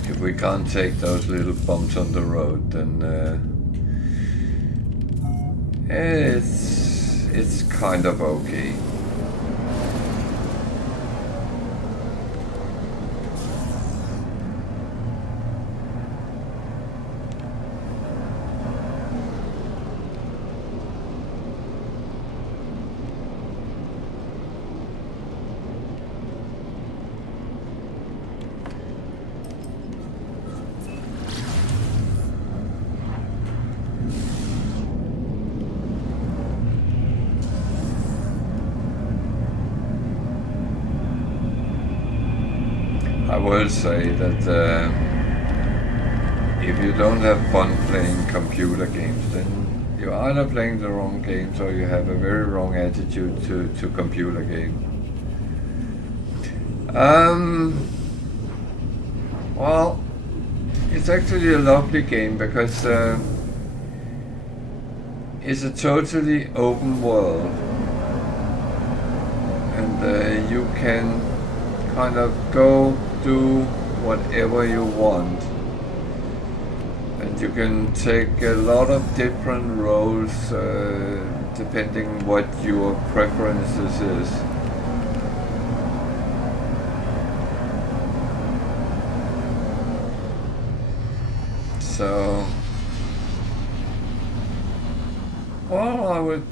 if we can't take those little bumps on the road, then it's kind of okay. will say that if you don't have fun playing computer games, then you're either playing the wrong games or you have a very wrong attitude to computer games. Well, it's actually a lovely game because it's a totally open world, and you can kind of go do whatever you want, and you can take a lot of different roles depending what your preferences is. So, well, I would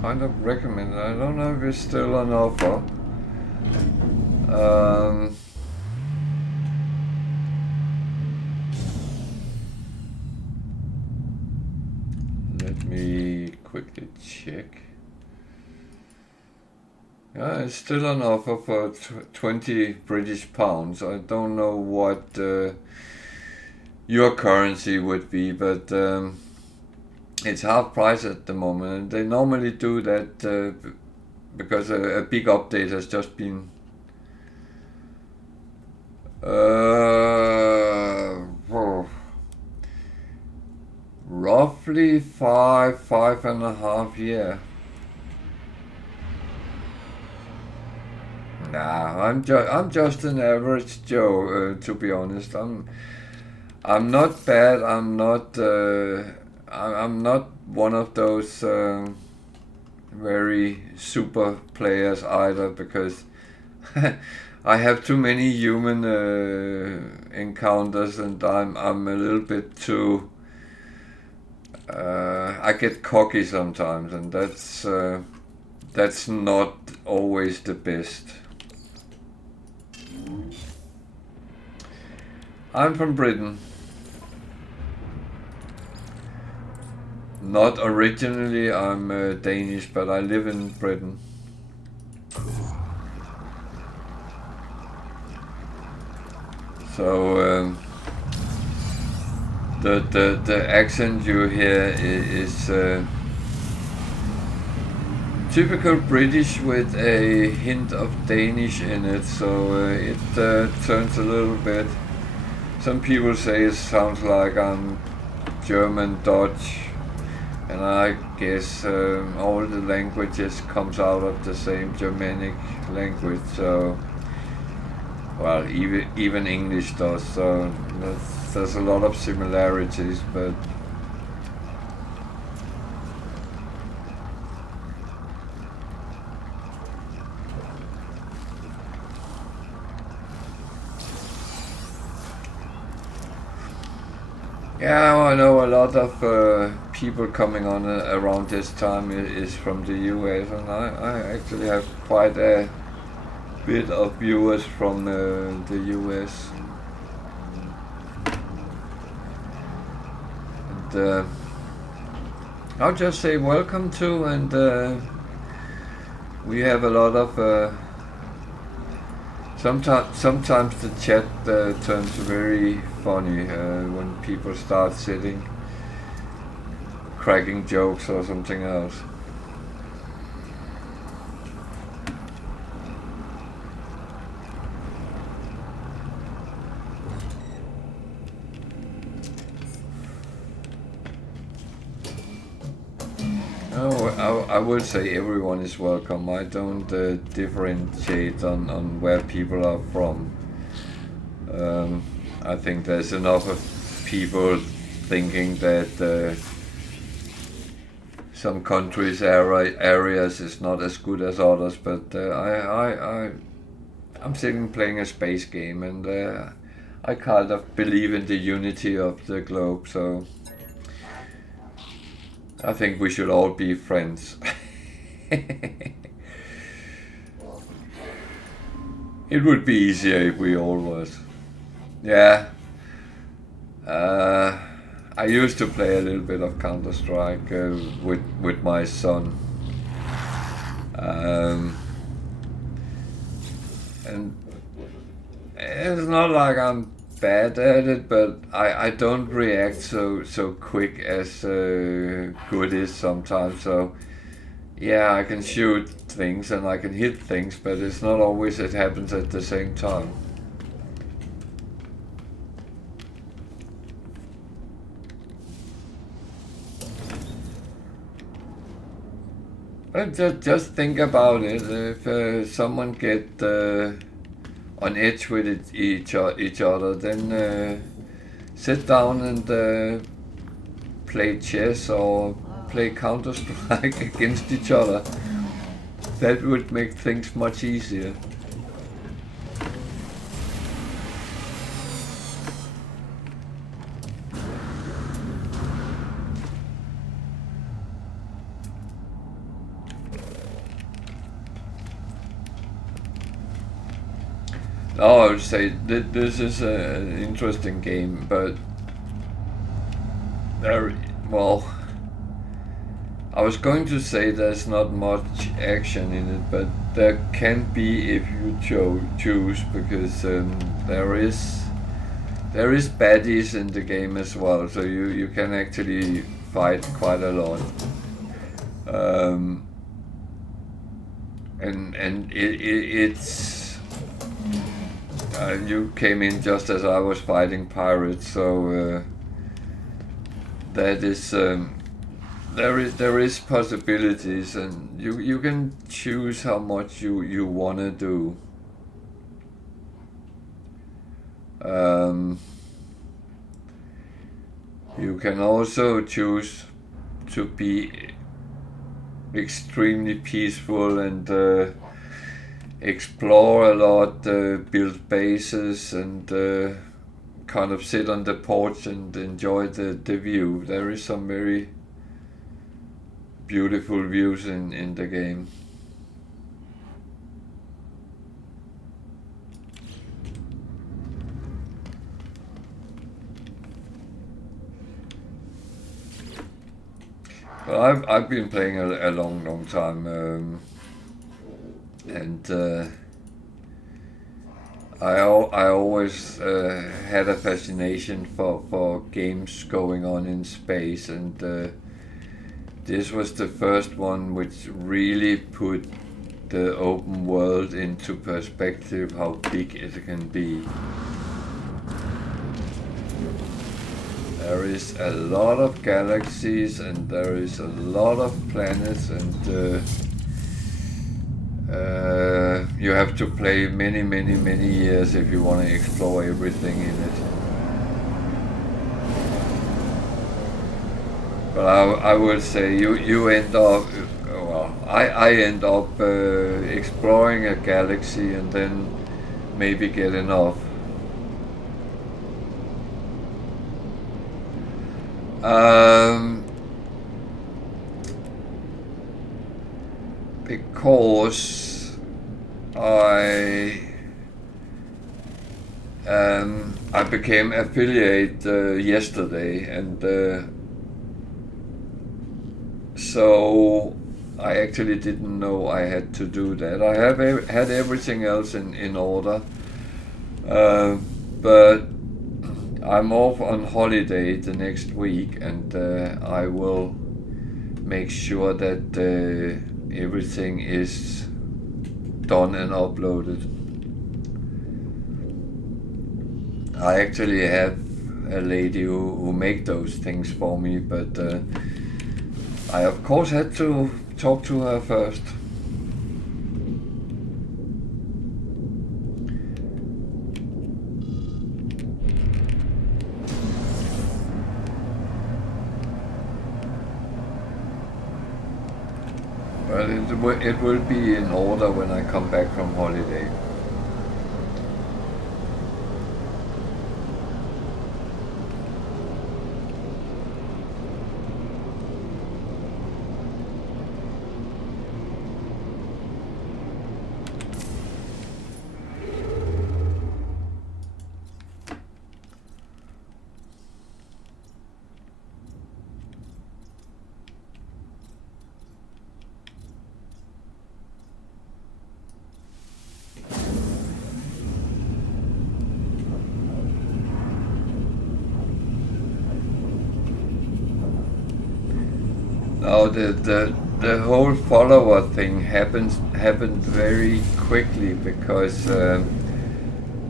kind of recommend it. I don't know if it's still on offer. Let me quickly check. Yeah, it's still on offer for 20 British pounds. I don't know what your currency would be, but it's half price at the moment. They normally do that because a big update has just been roughly five and a half year. Nah, I'm just an average Joe. To be honest, I'm not bad. I'm not one of those very super players either, because I have too many human encounters, and I'm a little bit too. I get cocky sometimes, and that's not always the best. I'm from Britain. Not originally, I'm Danish, but I live in Britain. So the accent you hear is typical British with a hint of Danish in it, so it turns a little bit. Some people say it sounds like I'm German, Dutch, and I guess all the languages comes out of the same Germanic language. So, well, even English does. So there's a lot of similarities, but. Yeah, I know a lot of people coming on around this time is from the US, and I actually have quite a bit of viewers from the US. And I'll just say welcome to, and we have a lot of. Sometimes the chat turns very funny when people start sitting, cracking jokes or something else. I would say everyone is welcome. I don't differentiate on where people are from. I think there's enough of people thinking that some countries areas is not as good as others, but I'm sitting playing a space game, and I kind of believe in the unity of the globe, so I think we should all be friends. It would be easier if we all was. Yeah. I used to play a little bit of Counter-Strike with my son. and it's not like I'm bad at it, but I don't react so quick as Good is sometimes. So yeah, I can shoot things and I can hit things, but it's not always it happens at the same time. But just think about it. If someone get on edge with each other, then sit down and play chess or play Counter-Strike against each other. That would make things much easier. Oh, I would say this is an interesting game, but well, I was going to say there's not much action in it, but there can be if you choose, because there is baddies in the game as well, so you can actually fight quite a lot. And it's you came in just as I was fighting pirates, so that is there is possibilities, and you can choose how much you wanna do. You can also choose to be extremely peaceful and explore a lot, build bases, and kind of sit on the porch and enjoy the view. There is some very beautiful views in the game. Well, I've been playing a long time, and I always had a fascination for games going on in space, and this was the first one which really put the open world into perspective, how big it can be. There is a lot of galaxies and there is a lot of planets, and you have to play many years if you want to explore everything in it. But I would say you end up, well, I end up exploring a galaxy and then maybe getting off. Because I became affiliate yesterday, and so I actually didn't know I had to do that. I have had everything else in order, but I'm off on holiday the next week, and I will make sure that everything is done and uploaded. I actually have a lady who make those things for me, but I of course had to talk to her first. But it will be in order when I come back from holiday. No, the whole follower thing happened very quickly because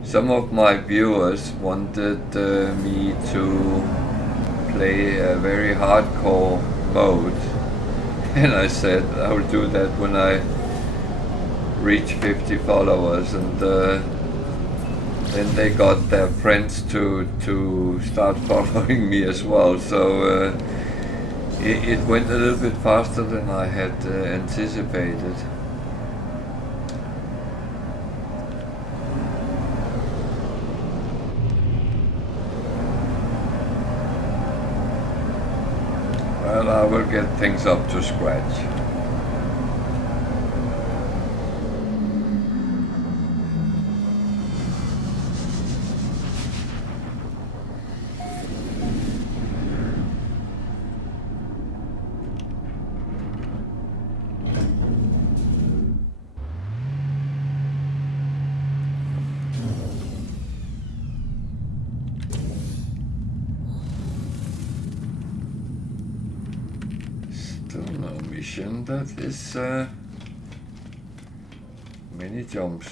some of my viewers wanted me to play a very hardcore mode, and I said I will do that when I reach 50 followers, and then they got their friends to start following me as well. So it went a little bit faster than I had anticipated. Well, I will get things up to scratch. Still no mission. That is many jumps.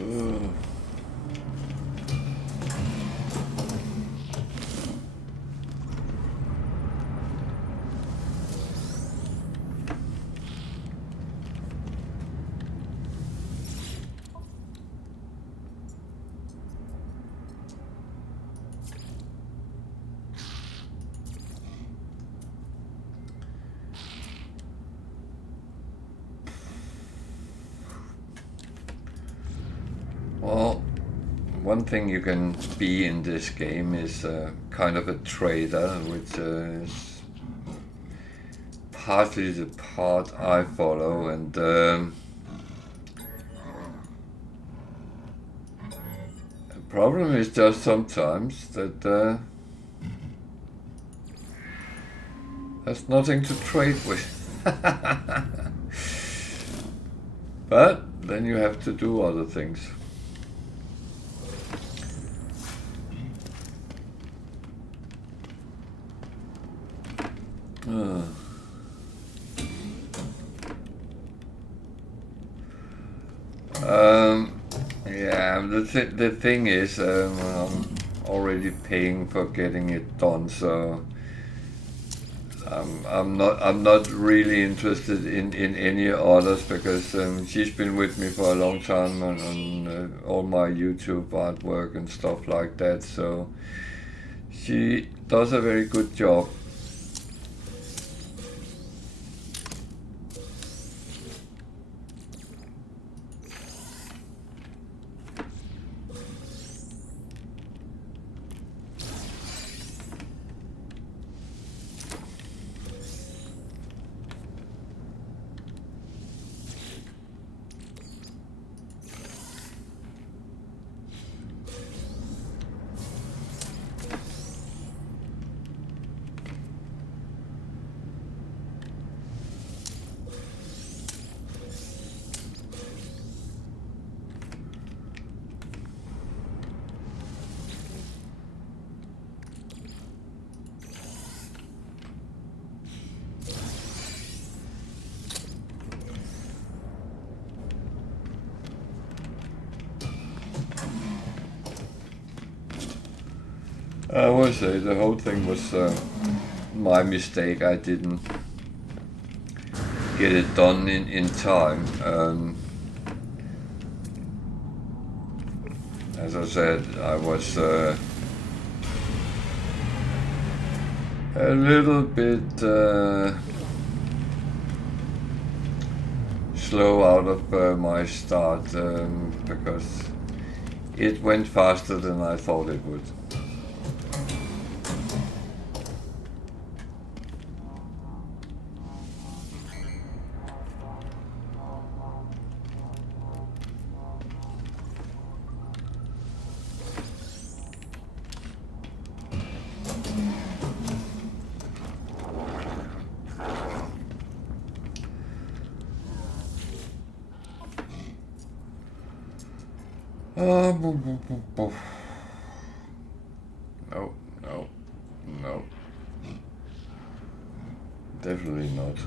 Ugh. Well, one thing you can be in this game is kind of a trader, which is partly the part I follow, and the problem is just sometimes that there's nothing to trade with. But then you have to do other things. Yeah, the thing is, I'm already paying for getting it done, so I'm not really interested in any others, because she's been with me for a long time on all my YouTube artwork and stuff like that, so she does a very good job. I will say the whole thing was my mistake. I didn't get it done in time. As I said, I was a little bit slow out of my start, because it went faster than I thought it would. Boo. No, no, no. Definitely not.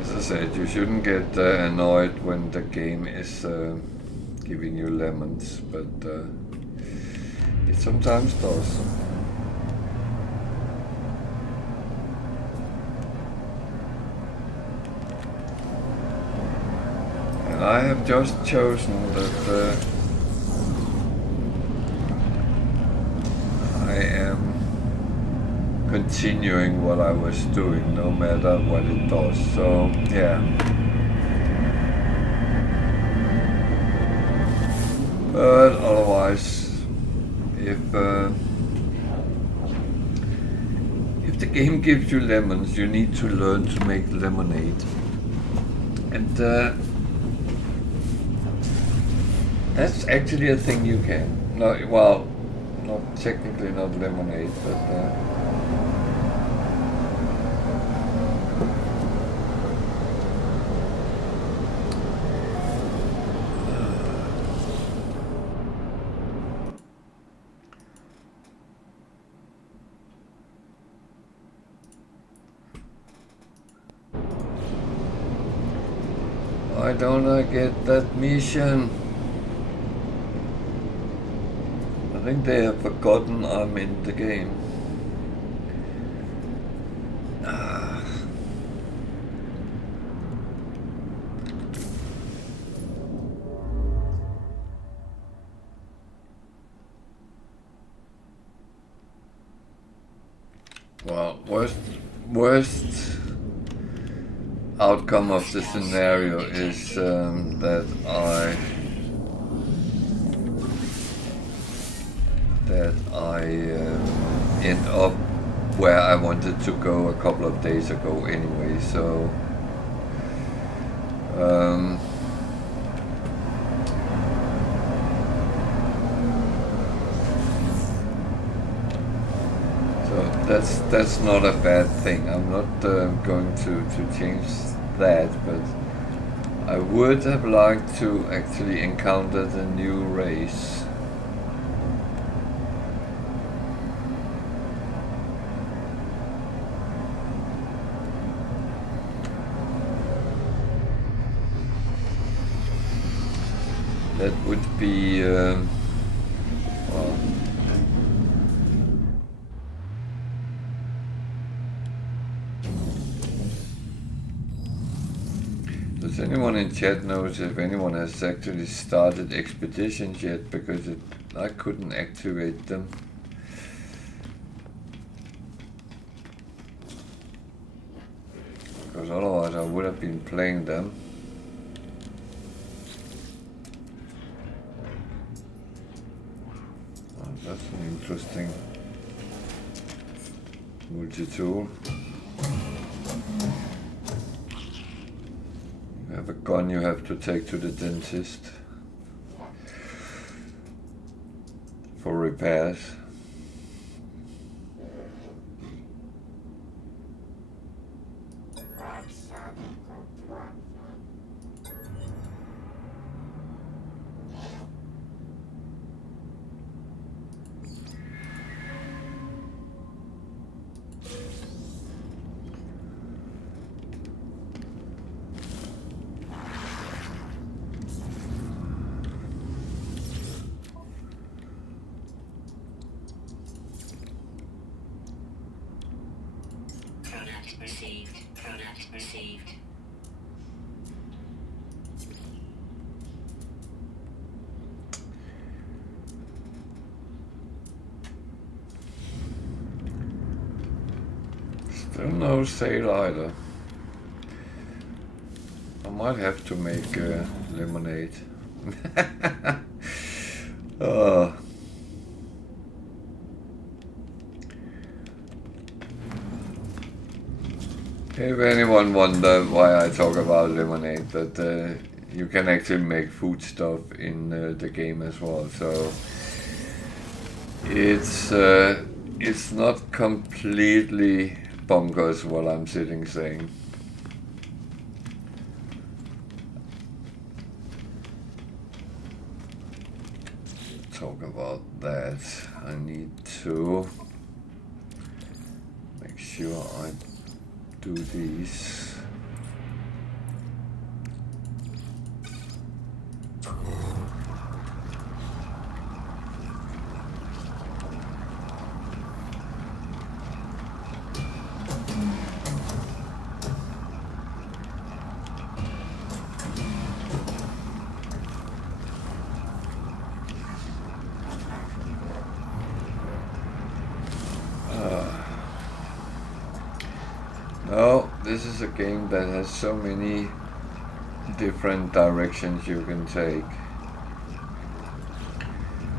As I said, you shouldn't get annoyed when the game is giving you lemons, but it sometimes does. And I have just chosen that I am continuing what I was doing, no matter what it does. So, yeah. But otherwise, if the game gives you lemons, you need to learn to make lemonade. And that's actually a thing you can. No, well, not technically not lemonade, but why don't I get that mission? I think they have forgotten I'm in the game. Well, worst outcome of the scenario is that I end up where I wanted to go a couple of days ago anyway, so that's not a bad thing. I'm not going to change that, but I would have liked to actually encounter the new race. That would be well, does anyone in chat knows if anyone has actually started expeditions yet? Because I couldn't activate them. Because otherwise I would have been playing them. Oh, that's an interesting multi-tool. You have a gun you have to take to the dentist for repairs. Product received. Product received. Still no sale either. I might have to make lemonade. Oh. If anyone wonder why I talk about lemonade, that you can actually make food stuff in the game as well. So it's not completely bonkers what I'm sitting saying. Talk about that. I need to make sure I do these. No, this is a game that has so many different directions you can take.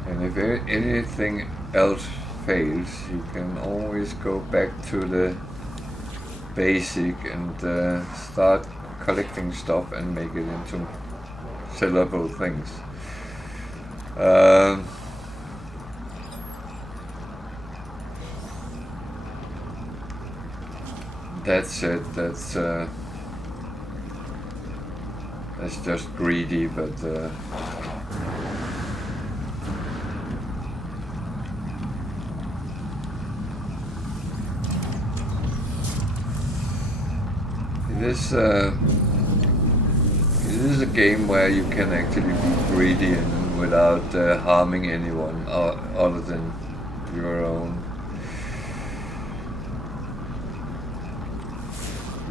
And if anything else fails, you can always go back to the basic and start collecting stuff and make it into sellable things. That's it. That's just greedy, but it is a game where you can actually be greedy and without harming anyone other than your own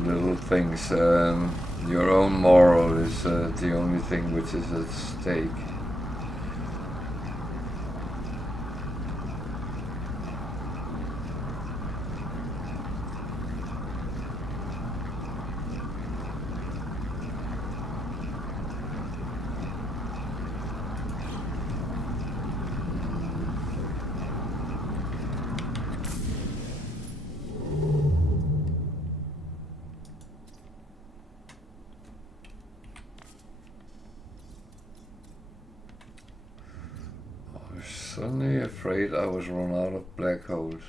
little things. Your own moral is the only thing which is at stake. Suddenly afraid I was run out of black holes.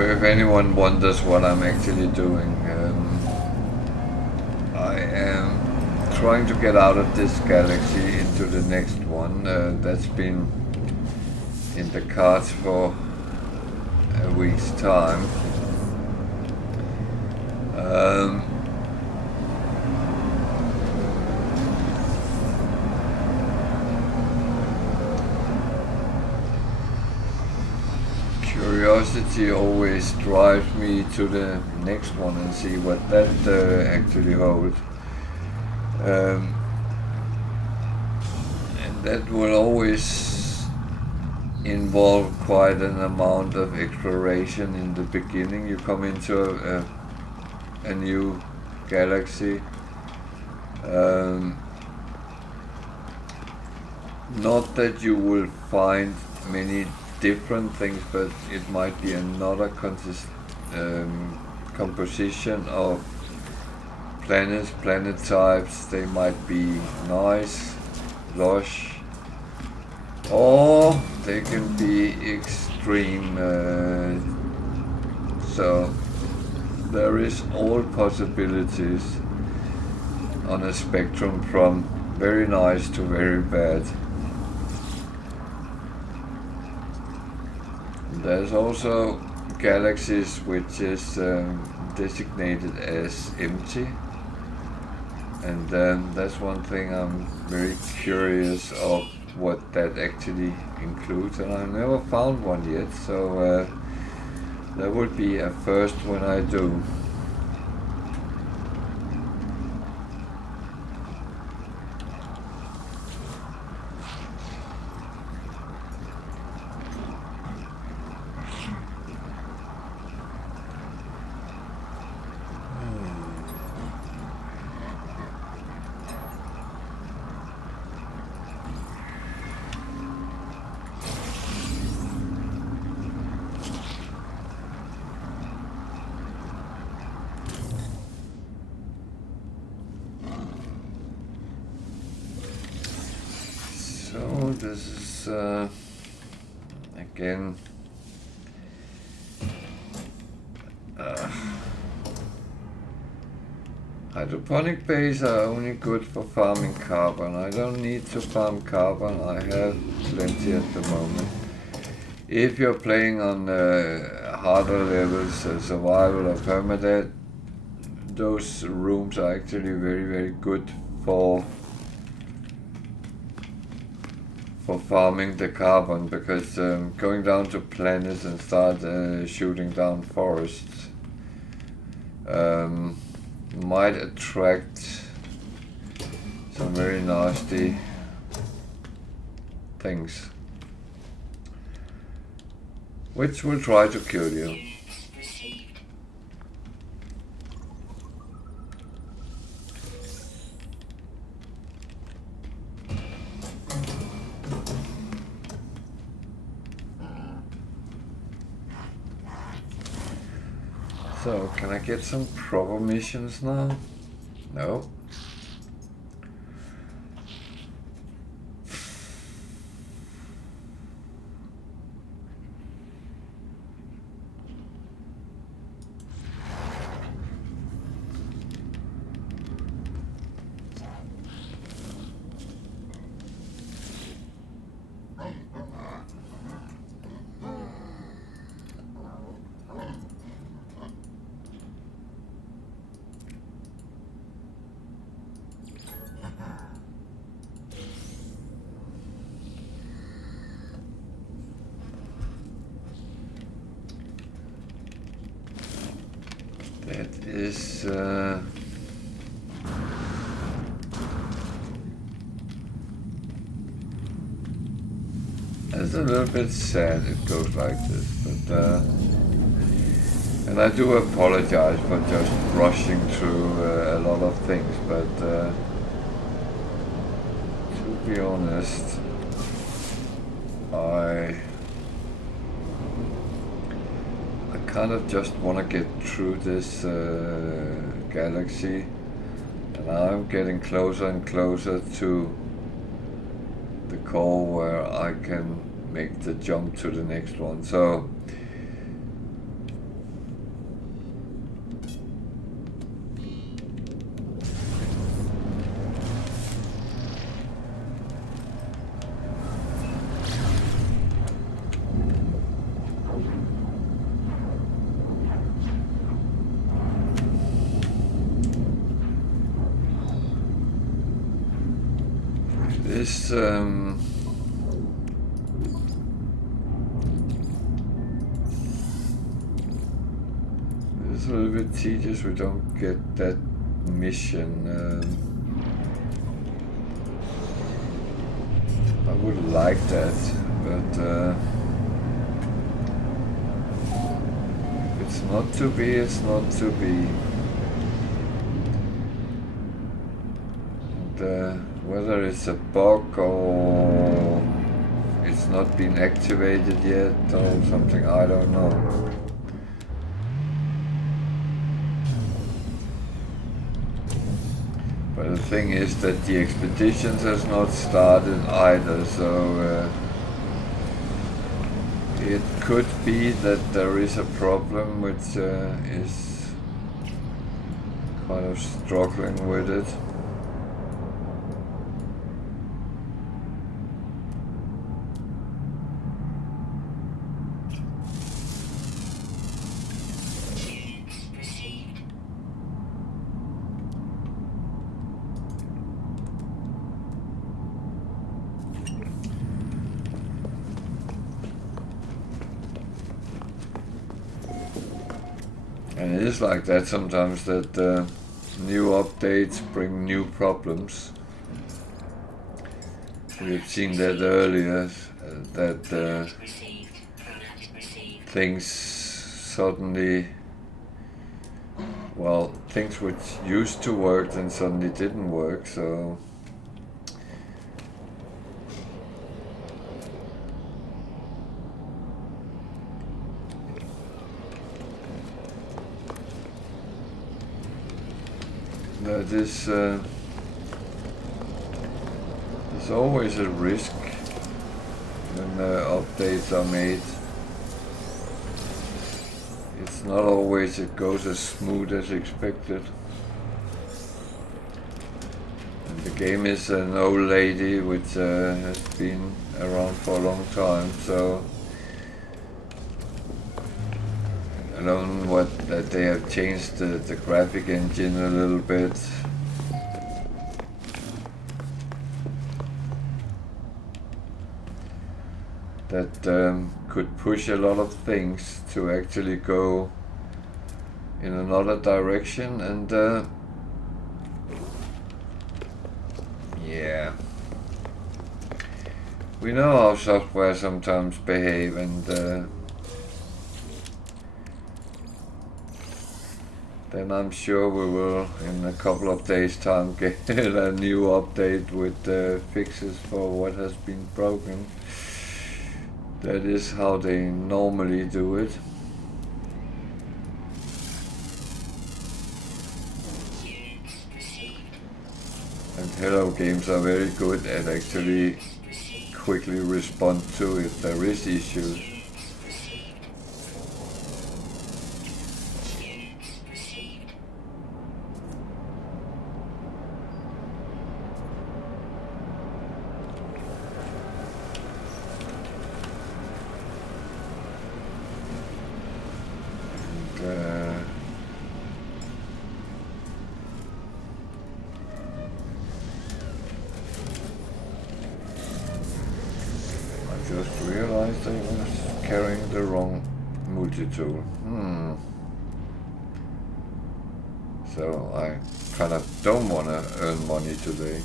If anyone wonders what I'm actually doing, I am trying to get out of this galaxy into the next one. That's been in the cards for a week's time. Curiosity always drives me to the next one and see what that actually holds. And that will always involve quite an amount of exploration in the beginning. You come into a new galaxy. Not that you will find many different things, but it might be another composition of planets, planet types. They might be nice, lush, or they can be extreme. So there is all possibilities. on a spectrum from very nice to very bad. There's also galaxies which is designated as empty, and that's one thing I'm very curious of what that actually includes, and I've never found one yet, so that would be a first when I do. So this is again hydroponic bays are only good for farming carbon. I don't need to farm carbon, I have plenty at the moment. If you're playing on harder levels, survival or permadeath, those rooms are actually very good for farming the carbon, because going down to planets and start shooting down forests might attract some very nasty things which will try to kill you. So, can I get some proper missions now? No. That is it's a little bit sad it goes like this, but and I do apologize for just rushing through a lot of things, but to be honest, I kind of just want to get through this galaxy, and I'm getting closer and closer to the core where I can make the jump to the next one. So this it's a little bit tedious. We don't get that mission. I would like that, but if it's not to be, it's not to be. And, whether it's a bug or it's not been activated yet or something, I don't know. But the thing is that the expeditions has not started either, so it could be that there is a problem which is kind of struggling with it. And it is like that sometimes, that new updates bring new problems. We've seen that earlier, that things suddenly, well, things which used to work then suddenly didn't work, so that is, there's always a risk when updates are made. It's not always it goes as smooth as expected. And the game is an old lady which has been around for a long time, so I don't know that they have changed the graphic engine a little bit. That could push a lot of things to actually go in another direction, and yeah, we know how software sometimes behave, and then I'm sure we will in a couple of days time get a new update with fixes for what has been broken. That is how they normally do it. And Hello Games are very good at actually quickly respond to if there is issues. Just realized I was carrying the wrong multi-tool. So I kind of don't want to earn money today.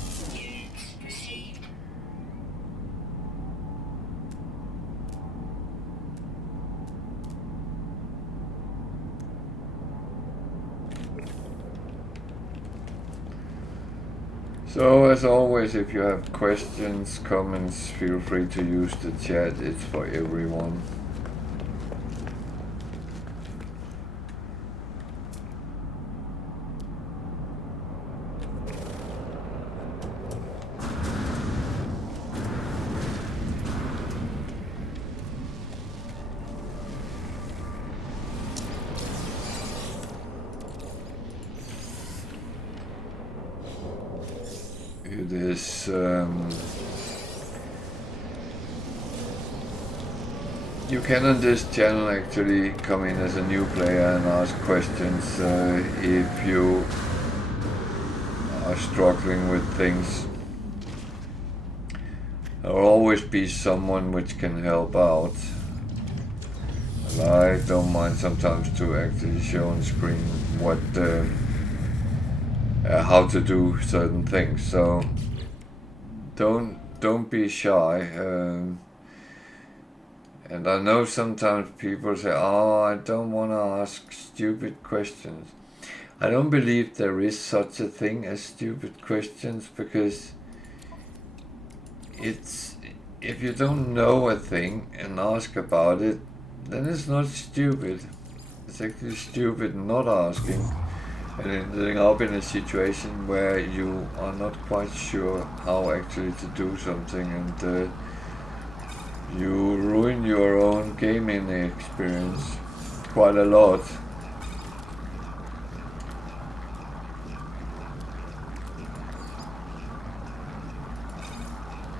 So as always, if you have questions, comments, feel free to use the chat. It's for everyone. It is you can on this channel actually come in as a new player and ask questions if you are struggling with things. There will always be someone which can help out. And I don't mind sometimes to actually show on screen what how to do certain things, so don't be shy. And I know sometimes people say, "Oh, I don't want to ask stupid questions." I don't believe there is such a thing as stupid questions, because it's, if you don't know a thing and ask about it, then it's not stupid. It's actually stupid not asking and ending up in a situation where you are not quite sure how actually to do something, and you ruin your own gaming experience quite a lot.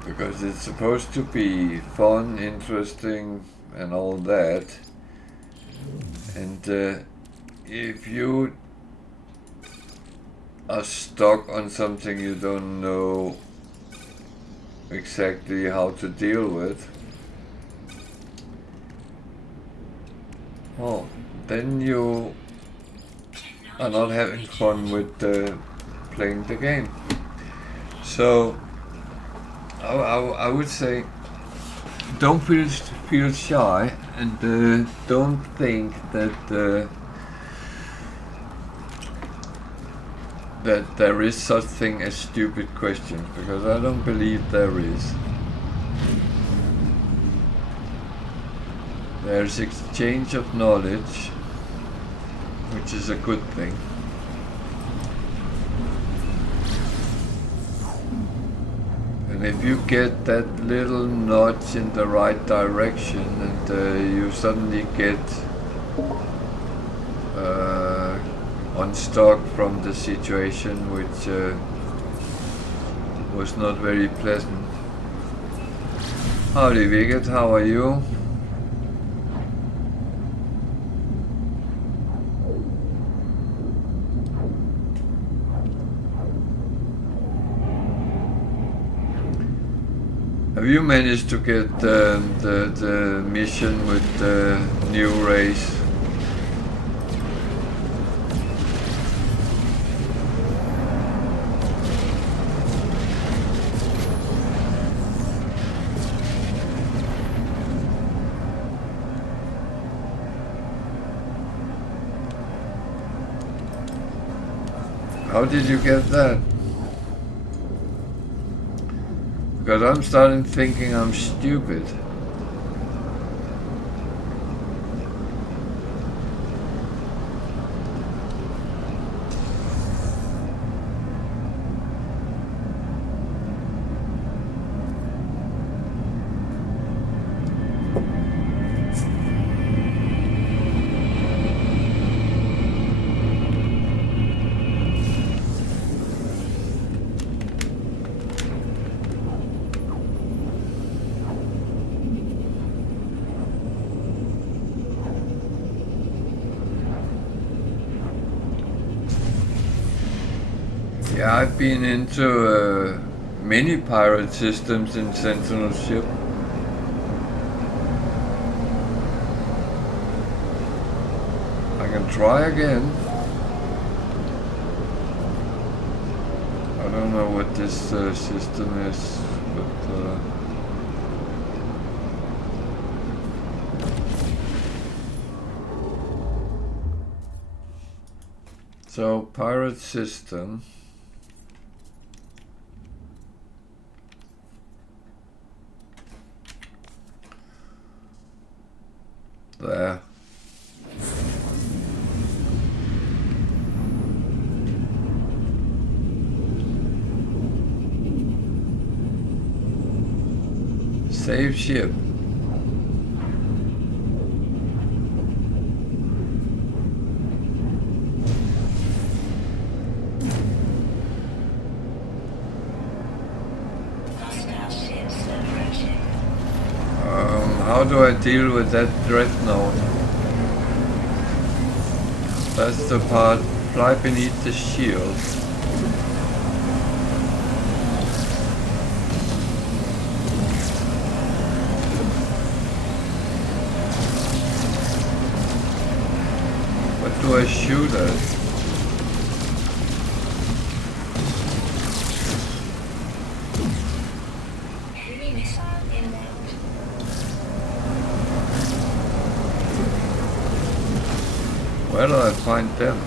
Because it's supposed to be fun, interesting, and all that. And if you are stuck on something you don't know exactly how to deal with, well, then you are not having fun with playing the game. So I would say don't feel shy, and don't think that that there is such thing as stupid questions, because I don't believe there is. There's exchange of knowledge, which is a good thing. And if you get that little nudge in the right direction, and you suddenly get unstuck from the situation, which was not very pleasant. Howdy Vigit, how are you? Have you managed to get the mission with the new race? How did you get that? Because I'm starting thinking I'm stupid. Yeah, I've been into many pirate systems in Sentinel ship. I can try again. I don't know what this system is, but so pirate system. There. Save ship. How do I deal with that dreadnought? That's the part. Fly beneath the shield. What do I shoot at? Where do I find them?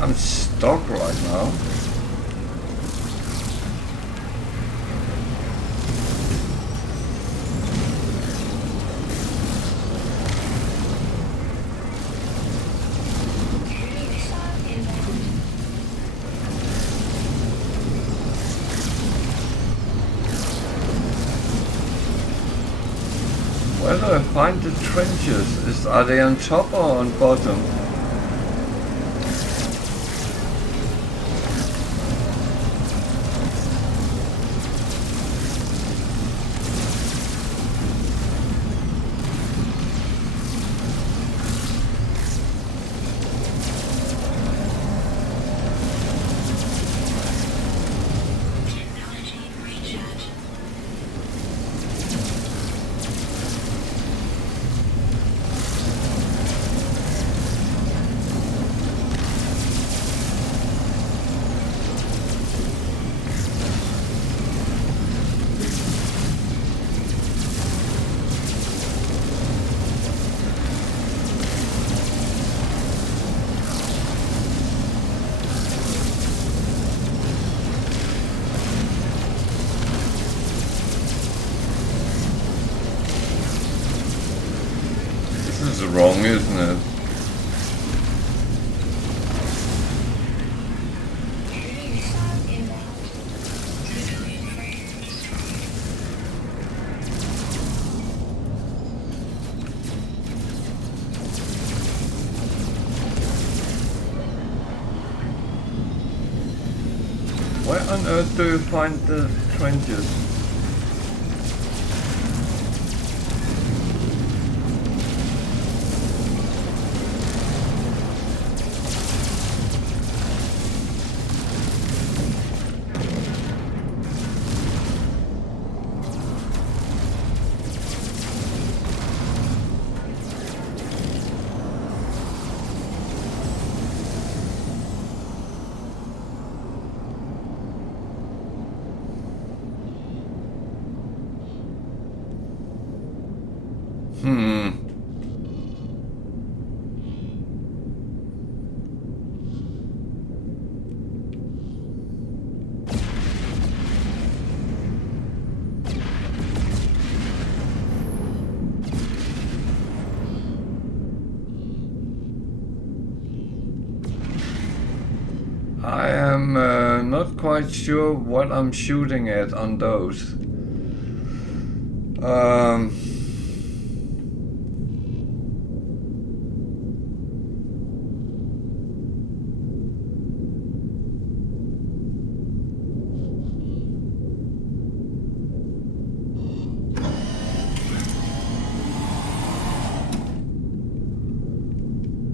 I'm stuck right now. where do I find the trenches? Are they on top or on bottom? Technology recharge. This is wrong, isn't it? Missile inbound. Civilian frame destroyed. Where on earth do you find the trenches? I am not quite sure what I'm shooting at on those.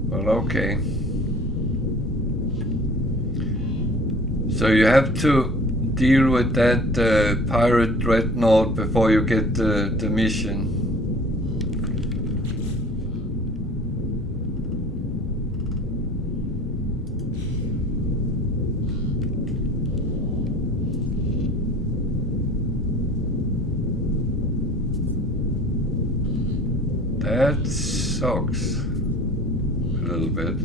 But okay. So you have to deal with that pirate dreadnought before you get the mission. That sucks a little bit.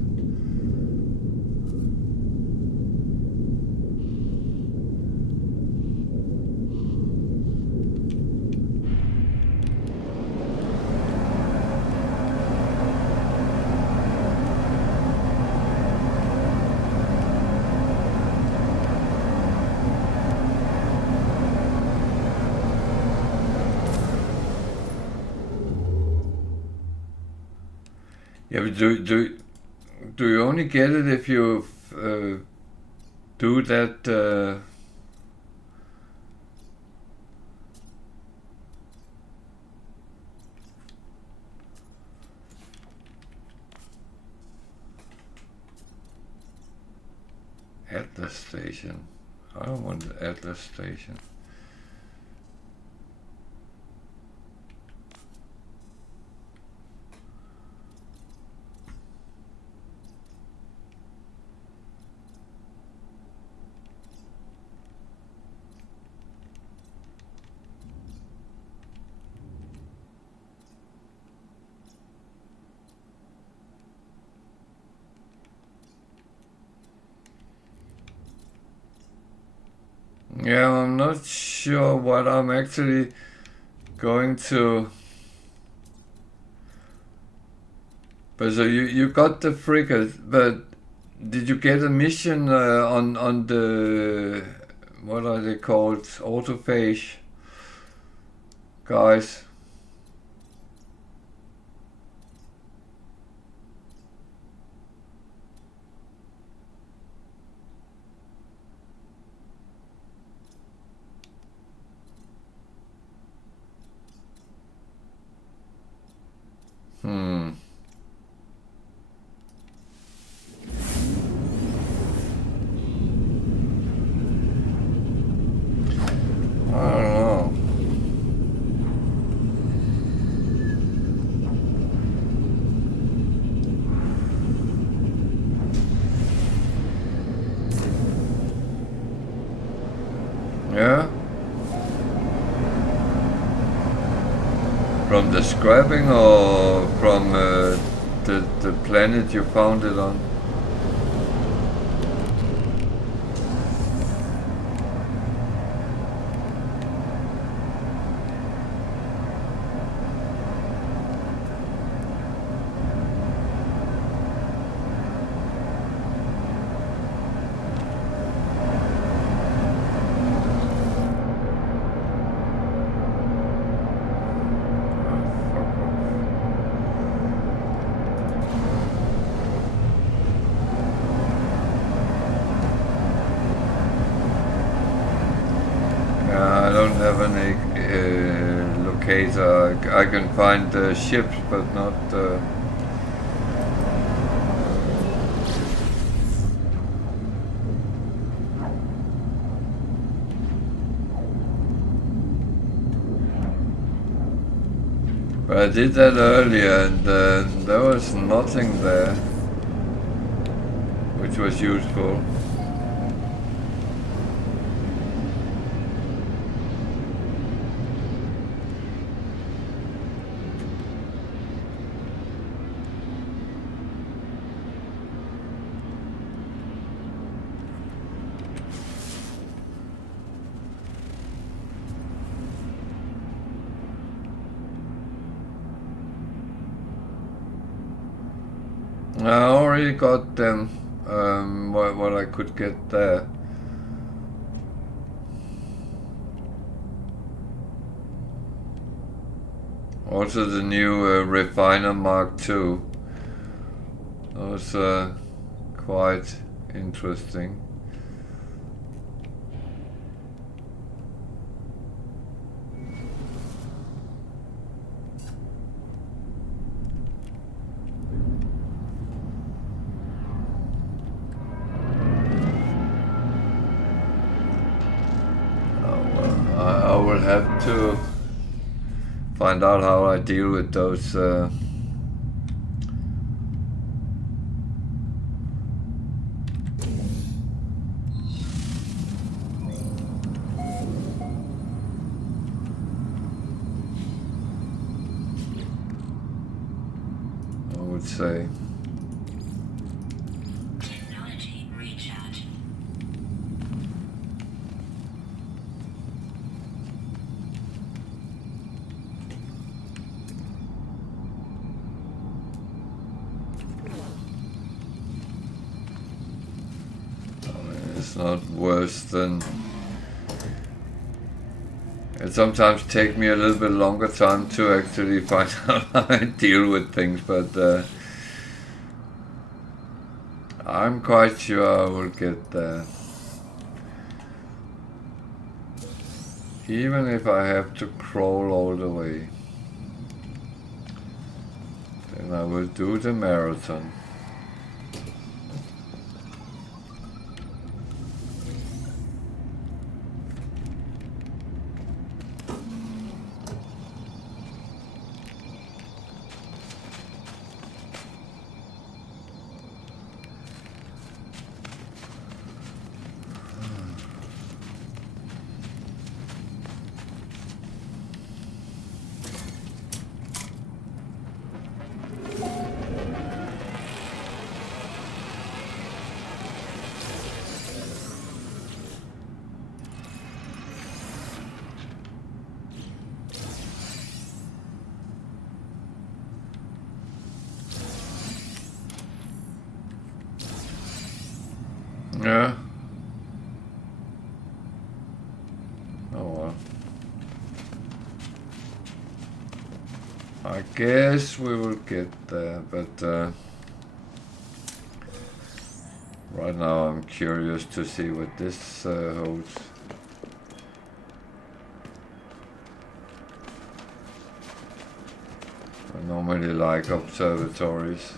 Yeah, but do you only get it if you do that? Atlas station. I don't want the Atlas station. Yeah, I'm not sure what I'm actually going to. But so you got the frigate, but did you get a mission on the, what are they called, autophage guys? Yeah. From the scrapping or from the planet you found it on? I don't have any locator. I can find ships, but not. But I did that earlier, and there was nothing there, which was useful. I already got them, what I could get there. Also the new Refiner Mark II. That was quite interesting. I will have to find out how I deal with those I would say. Technology recharge. It's not worse than. It sometimes takes me a little bit longer time to actually find out how I deal with things, but I'm quite sure I will get there. Even if I have to crawl all the way, then I will do the marathon. Yeah. Oh well. I guess we will get there, but right now I'm curious to see what this holds. I normally like observatories.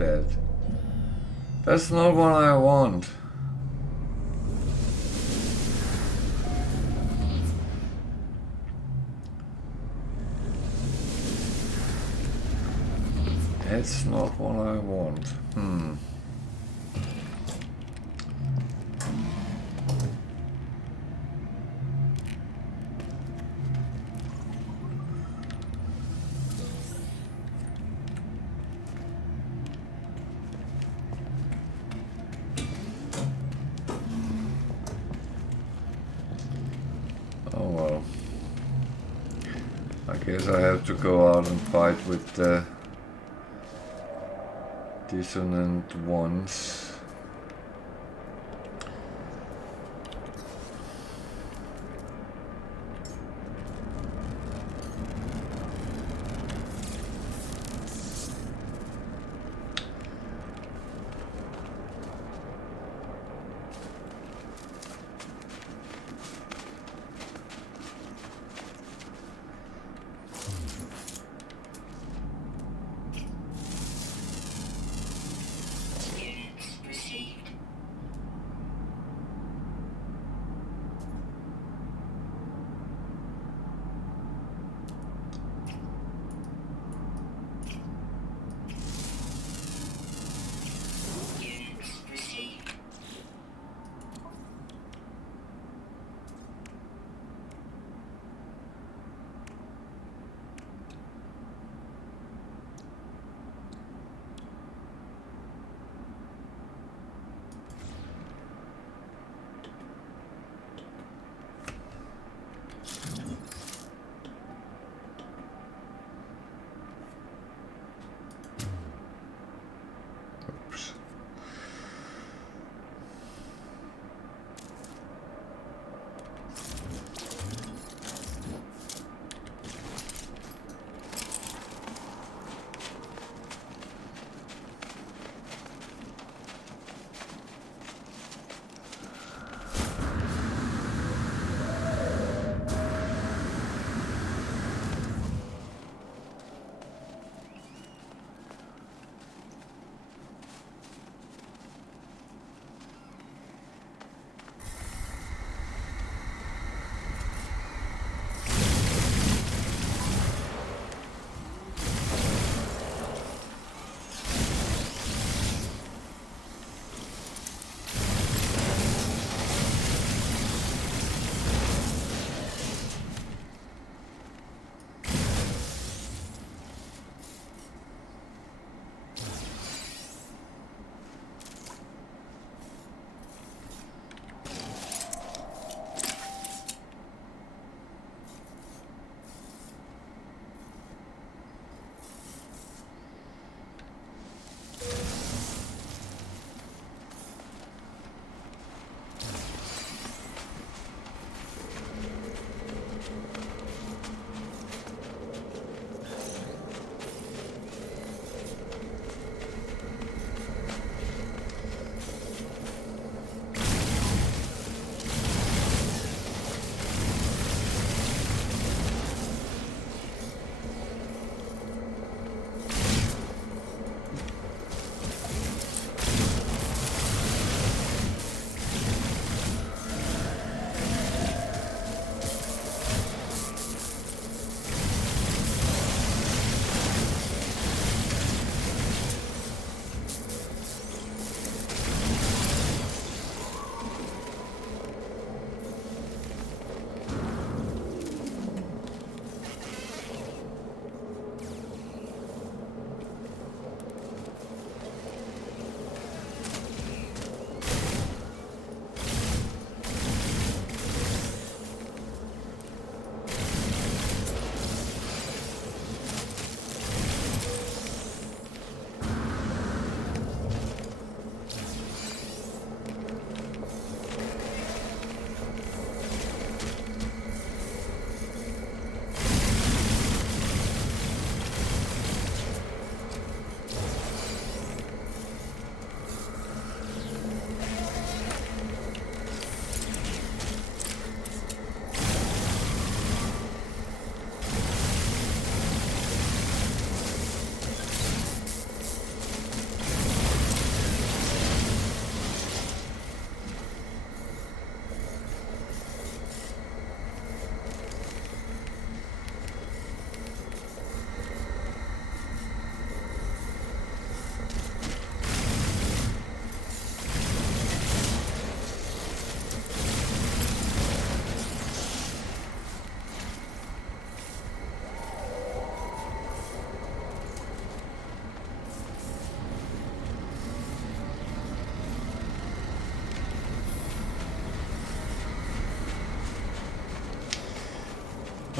that. That's not what I want. That's not what I want. Oh well. I guess I have to go out and fight with the dissonant ones. Units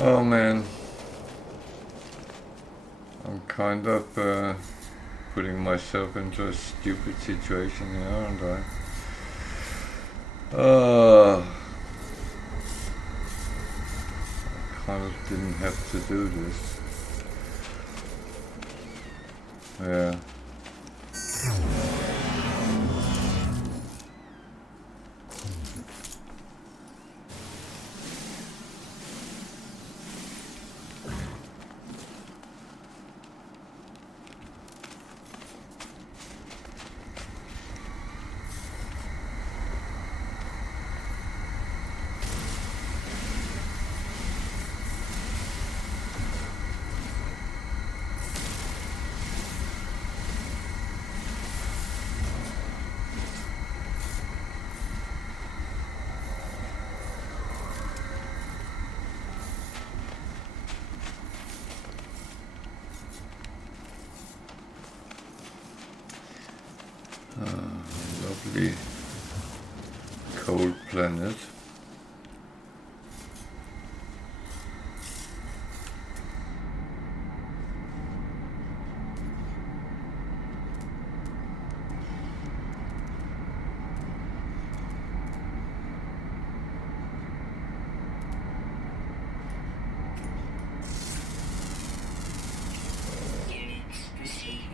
Oh man, I'm kind of putting myself into a stupid situation here, aren't I? I kind of didn't have to do this. Yeah. Lovely cold planet. Units received.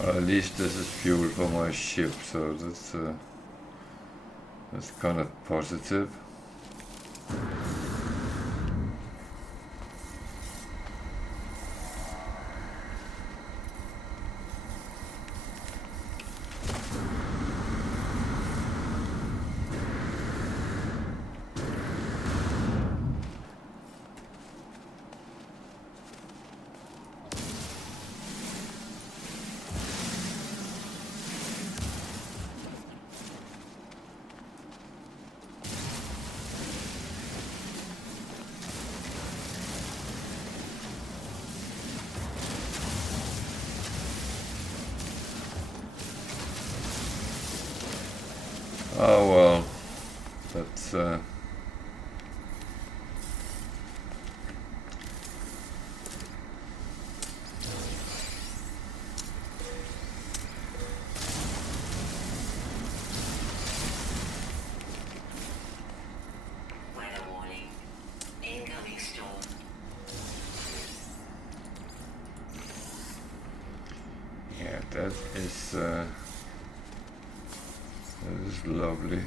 Well, at least this is fuel for my ship, so that's kind of positive. Oh well, that's Weather warning. Incoming storm. yeah, that is lovely.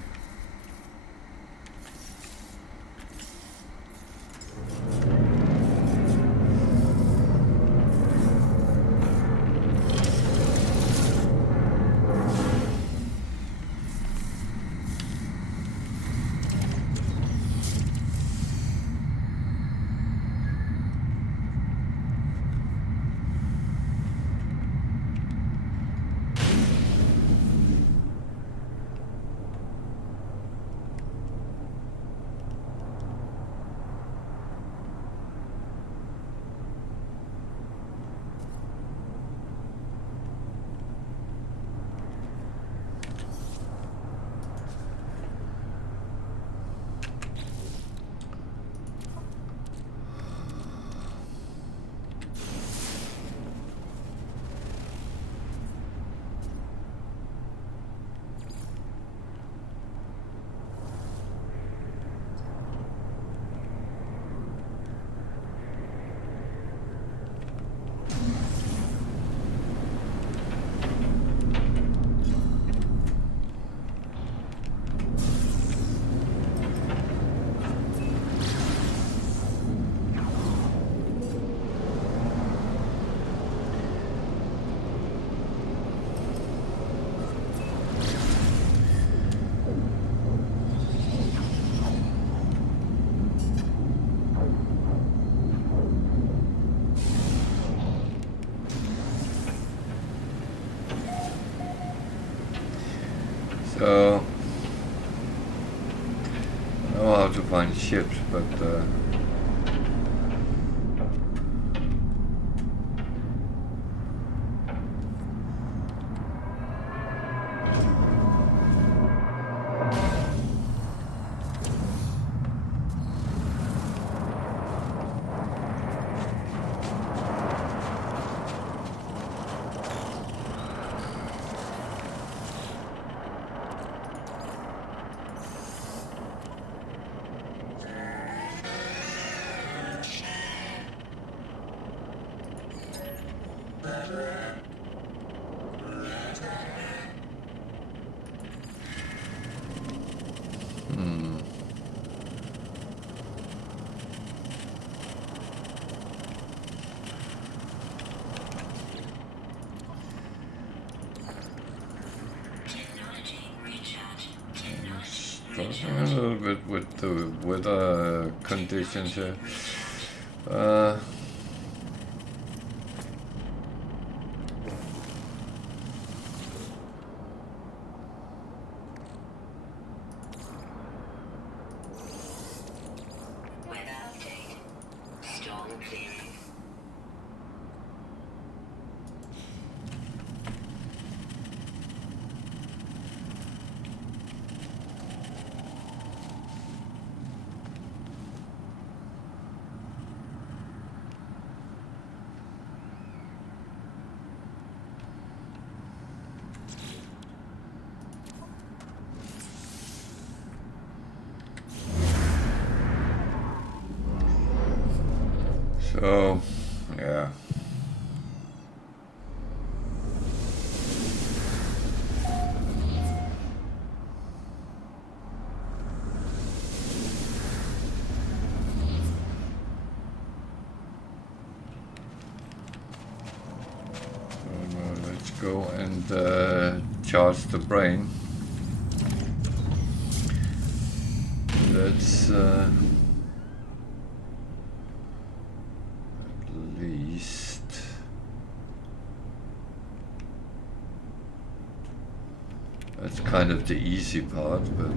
So I know how to find ships, but Technology recharge. Technology struggling a recharge. little bit with the weather conditions here. Weather update. Storm clearing. So, yeah. Let's go and charge the brain. That's at least that's kind of the easy part, but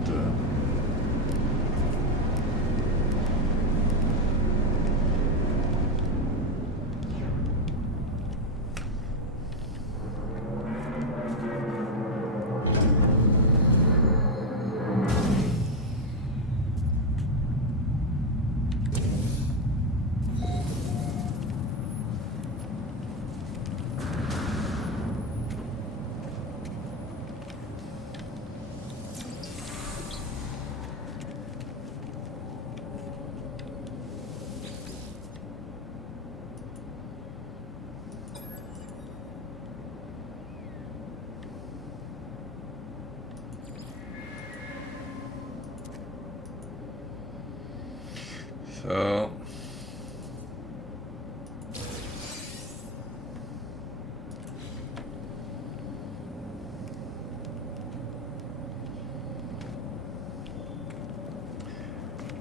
so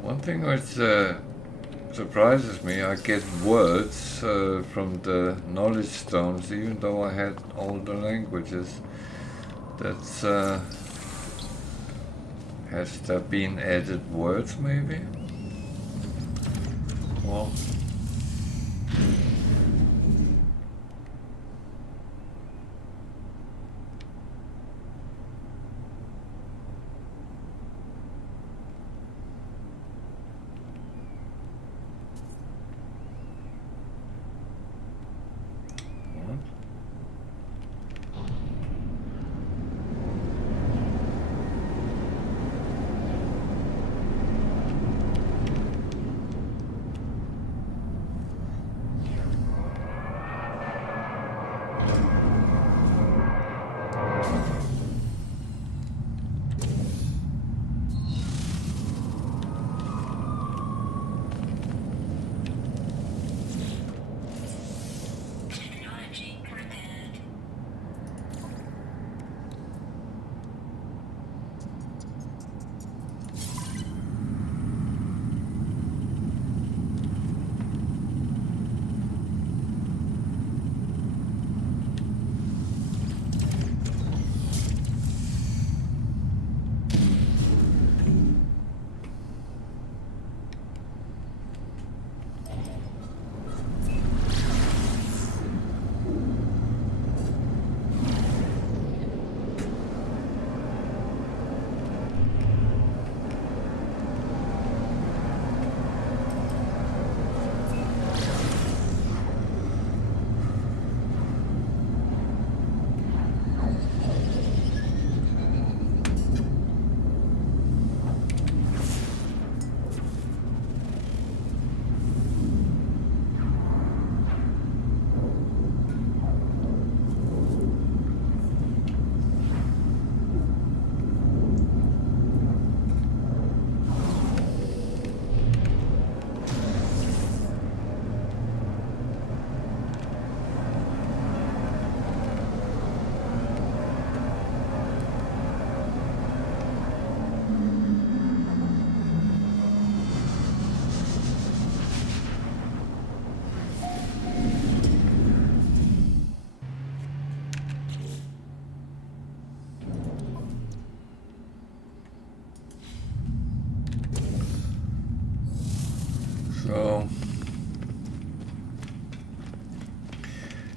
one thing which surprises me, I get words from the knowledge stones, even though I had all the languages. That's has there been added words, maybe? Well, what?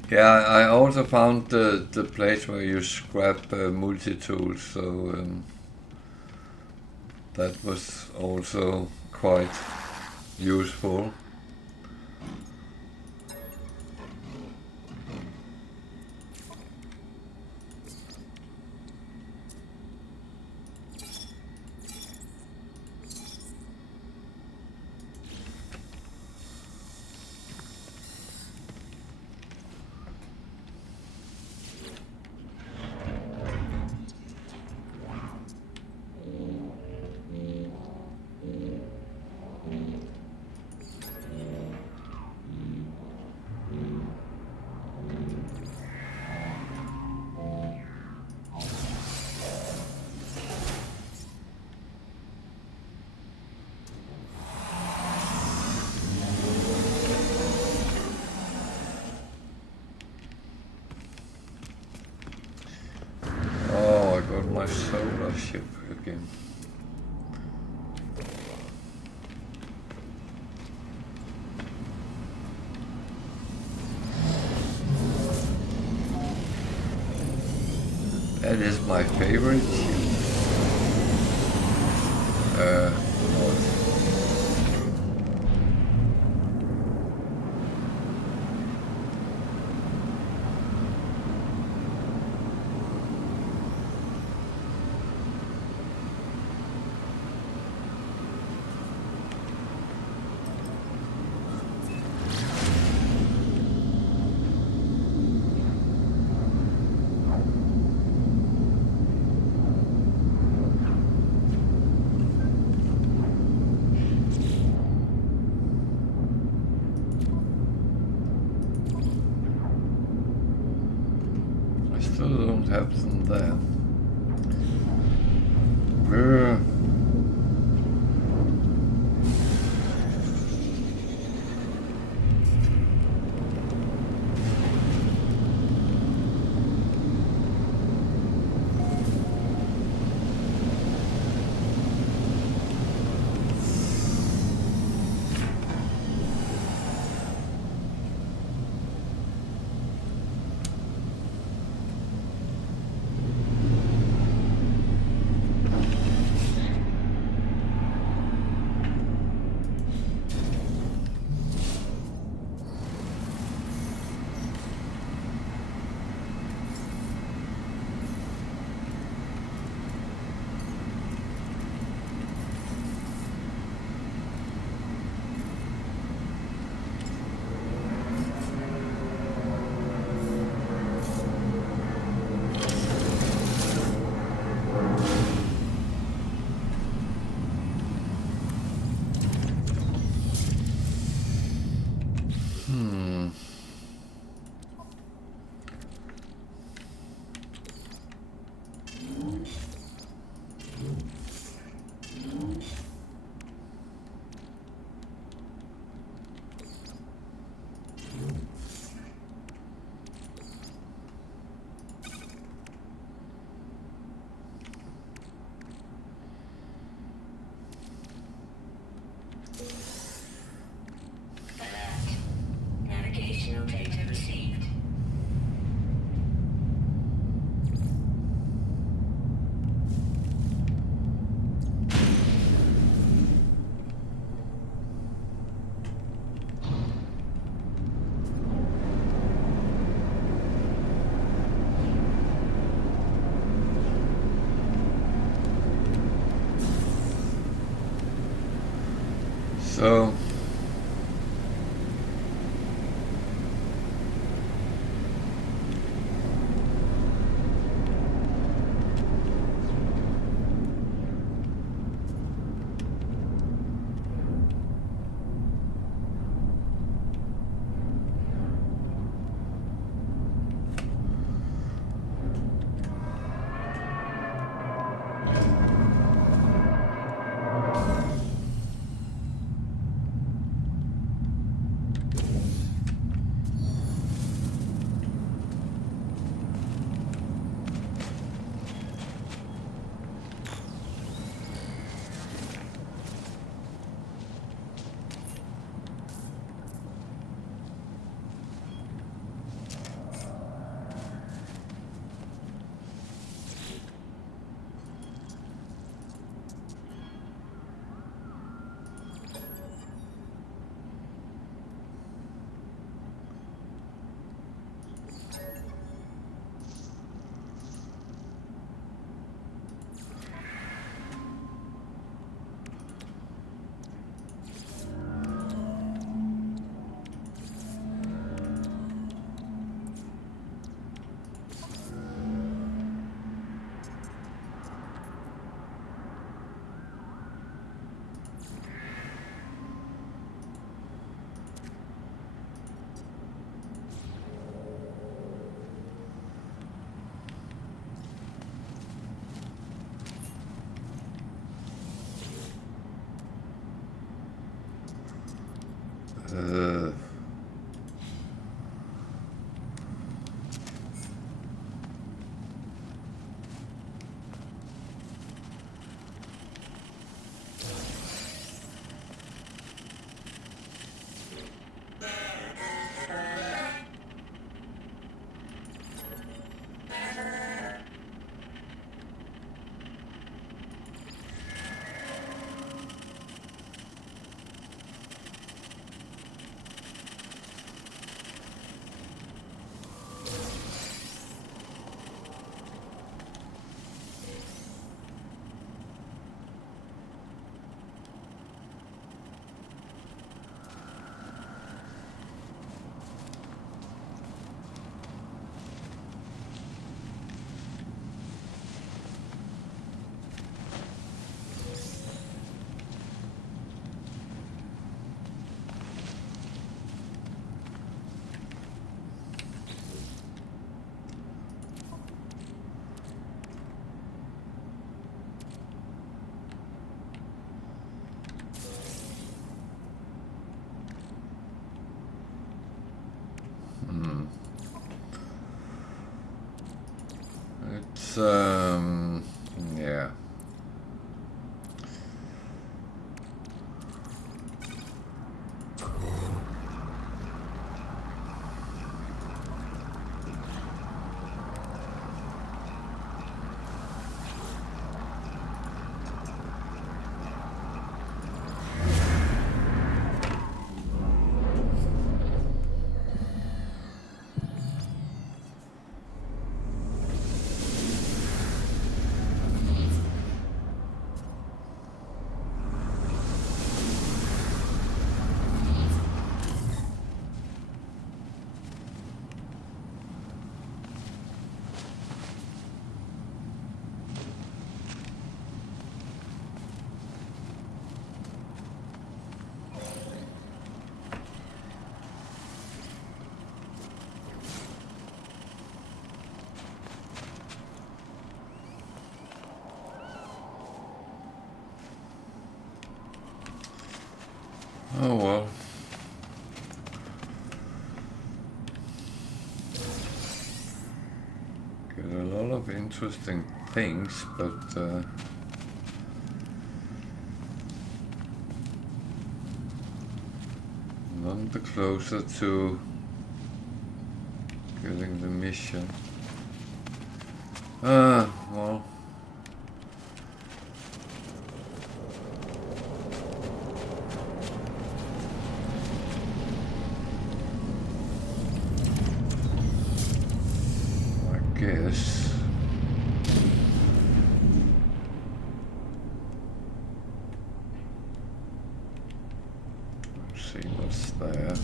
Yeah, I also found the place where you scrap multi-tools, so that was also quite useful. Oh, I got my solar ship again. That is my favorite ship. No. I still don't have them there. Uh, Alert. Navigational data received. so yeah. Oh well. Get a lot of interesting things, but none the closer to getting the mission. Well. I guess. Let's see what's there.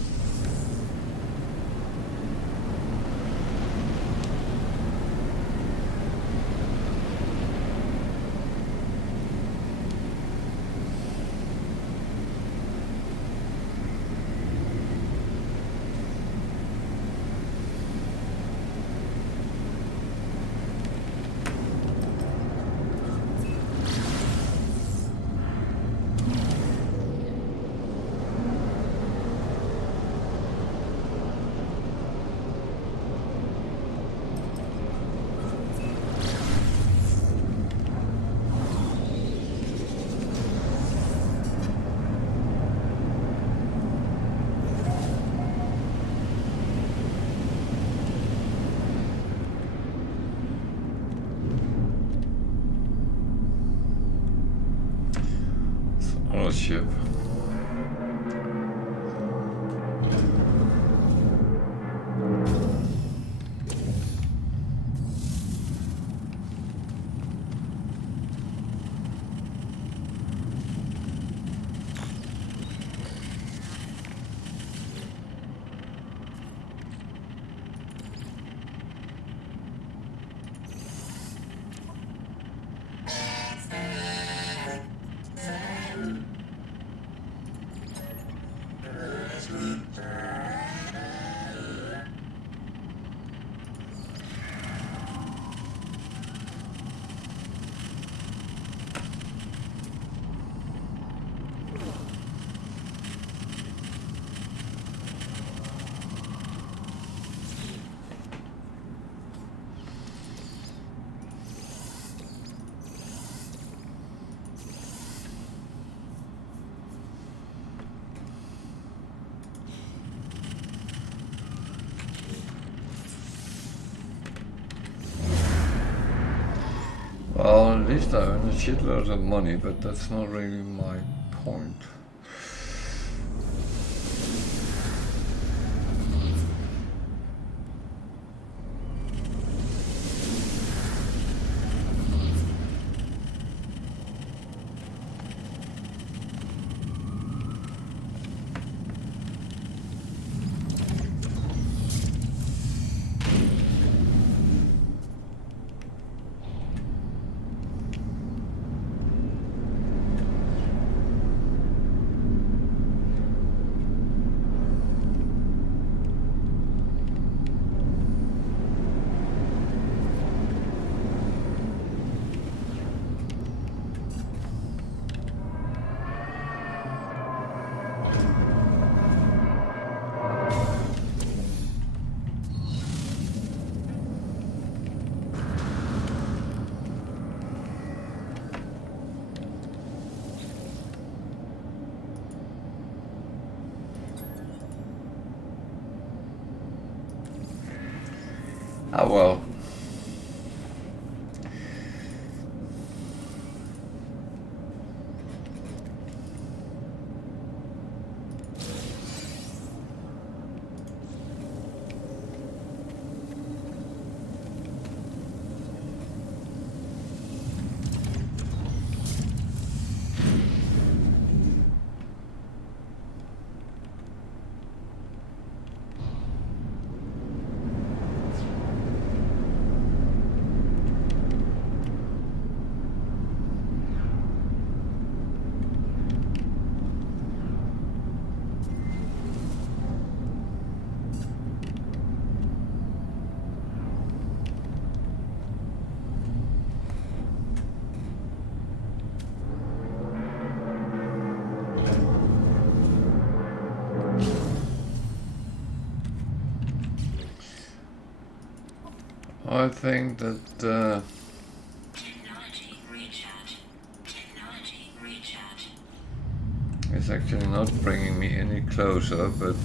Ship. Well, at least I earn a shitload of money, but that's not really my point. Ah well. I think that Technology recharge. Technology recharge. it's actually not bringing me any closer, but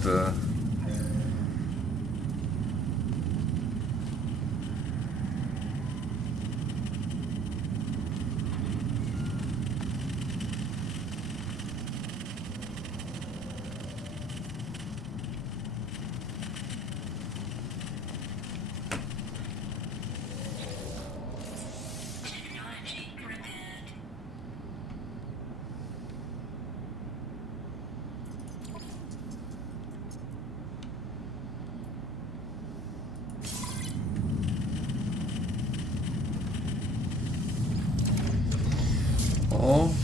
Technology repaired. oh,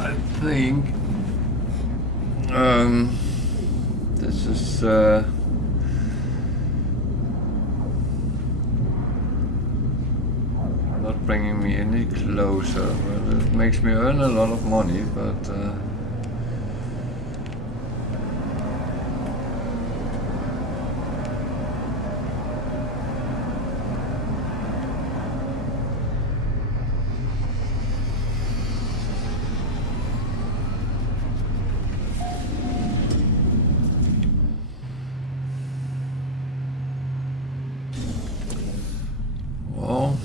I think this is not bringing me any closer. Well, it makes me earn a lot of money, but well,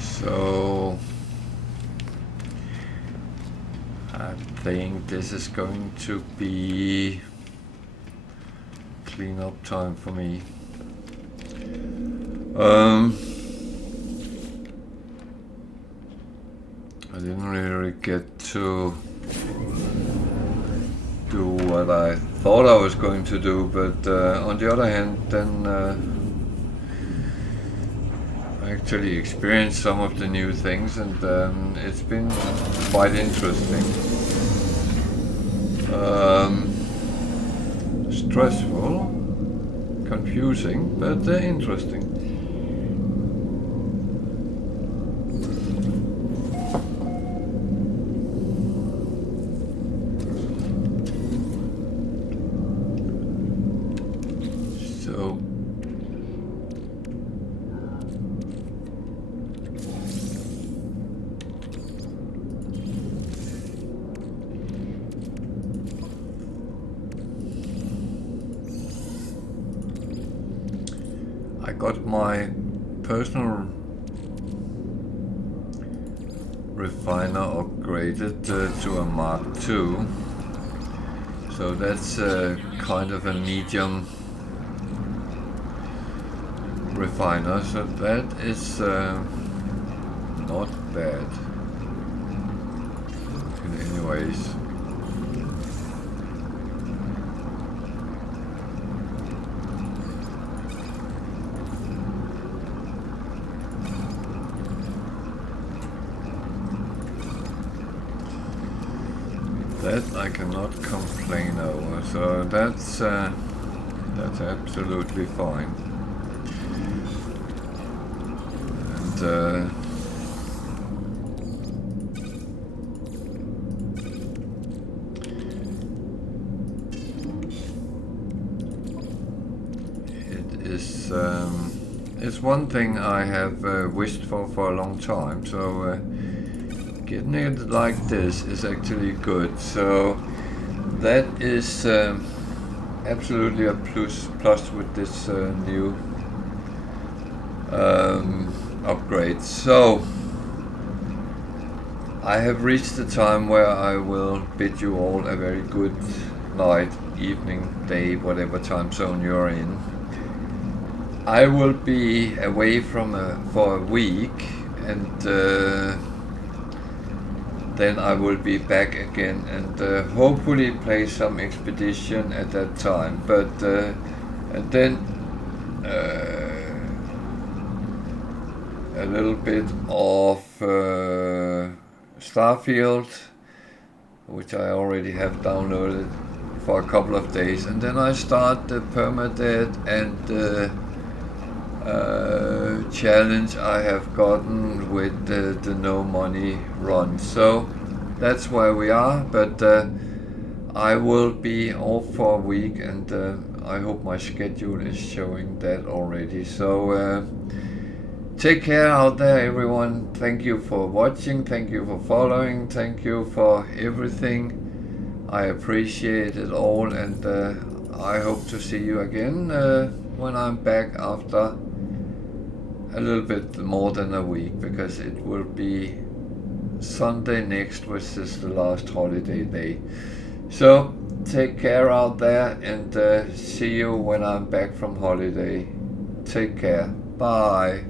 so I think this is going to be cleanup time for me. I didn't really get to do what I thought I was going to do, but on the other hand, then I actually experienced some of the new things, and it's been quite interesting. Stressful, confusing, but interesting. So I got my personal refiner upgraded to a Mark II, So that's kind of a medium refiner, so that is not bad. Anyways, that I cannot complain over, so that's absolutely fine. And it's one thing I have wished for a long time, so getting it like this is actually good. So that is absolutely a plus with this new upgrade. So I have reached the time where I will bid you all a very good night, evening, day, whatever time zone you're in. I will be away for a week, and then I will be back again, and hopefully play some expedition at that time. But and then a little bit of Starfield, which I already have downloaded for a couple of days, and then I start the permadeath and challenge I have gotten with the no money run. So that's where we are, but I will be off for a week, and I hope my schedule is showing that already. So take care out there, everyone. Thank you for watching, thank you for following, thank you for everything. I appreciate it all, and I hope to see you again when I'm back after a little bit more than a week, because it will be Sunday next, which is the last holiday day. So take care out there, and see you when I'm back from holiday. Take care. Bye.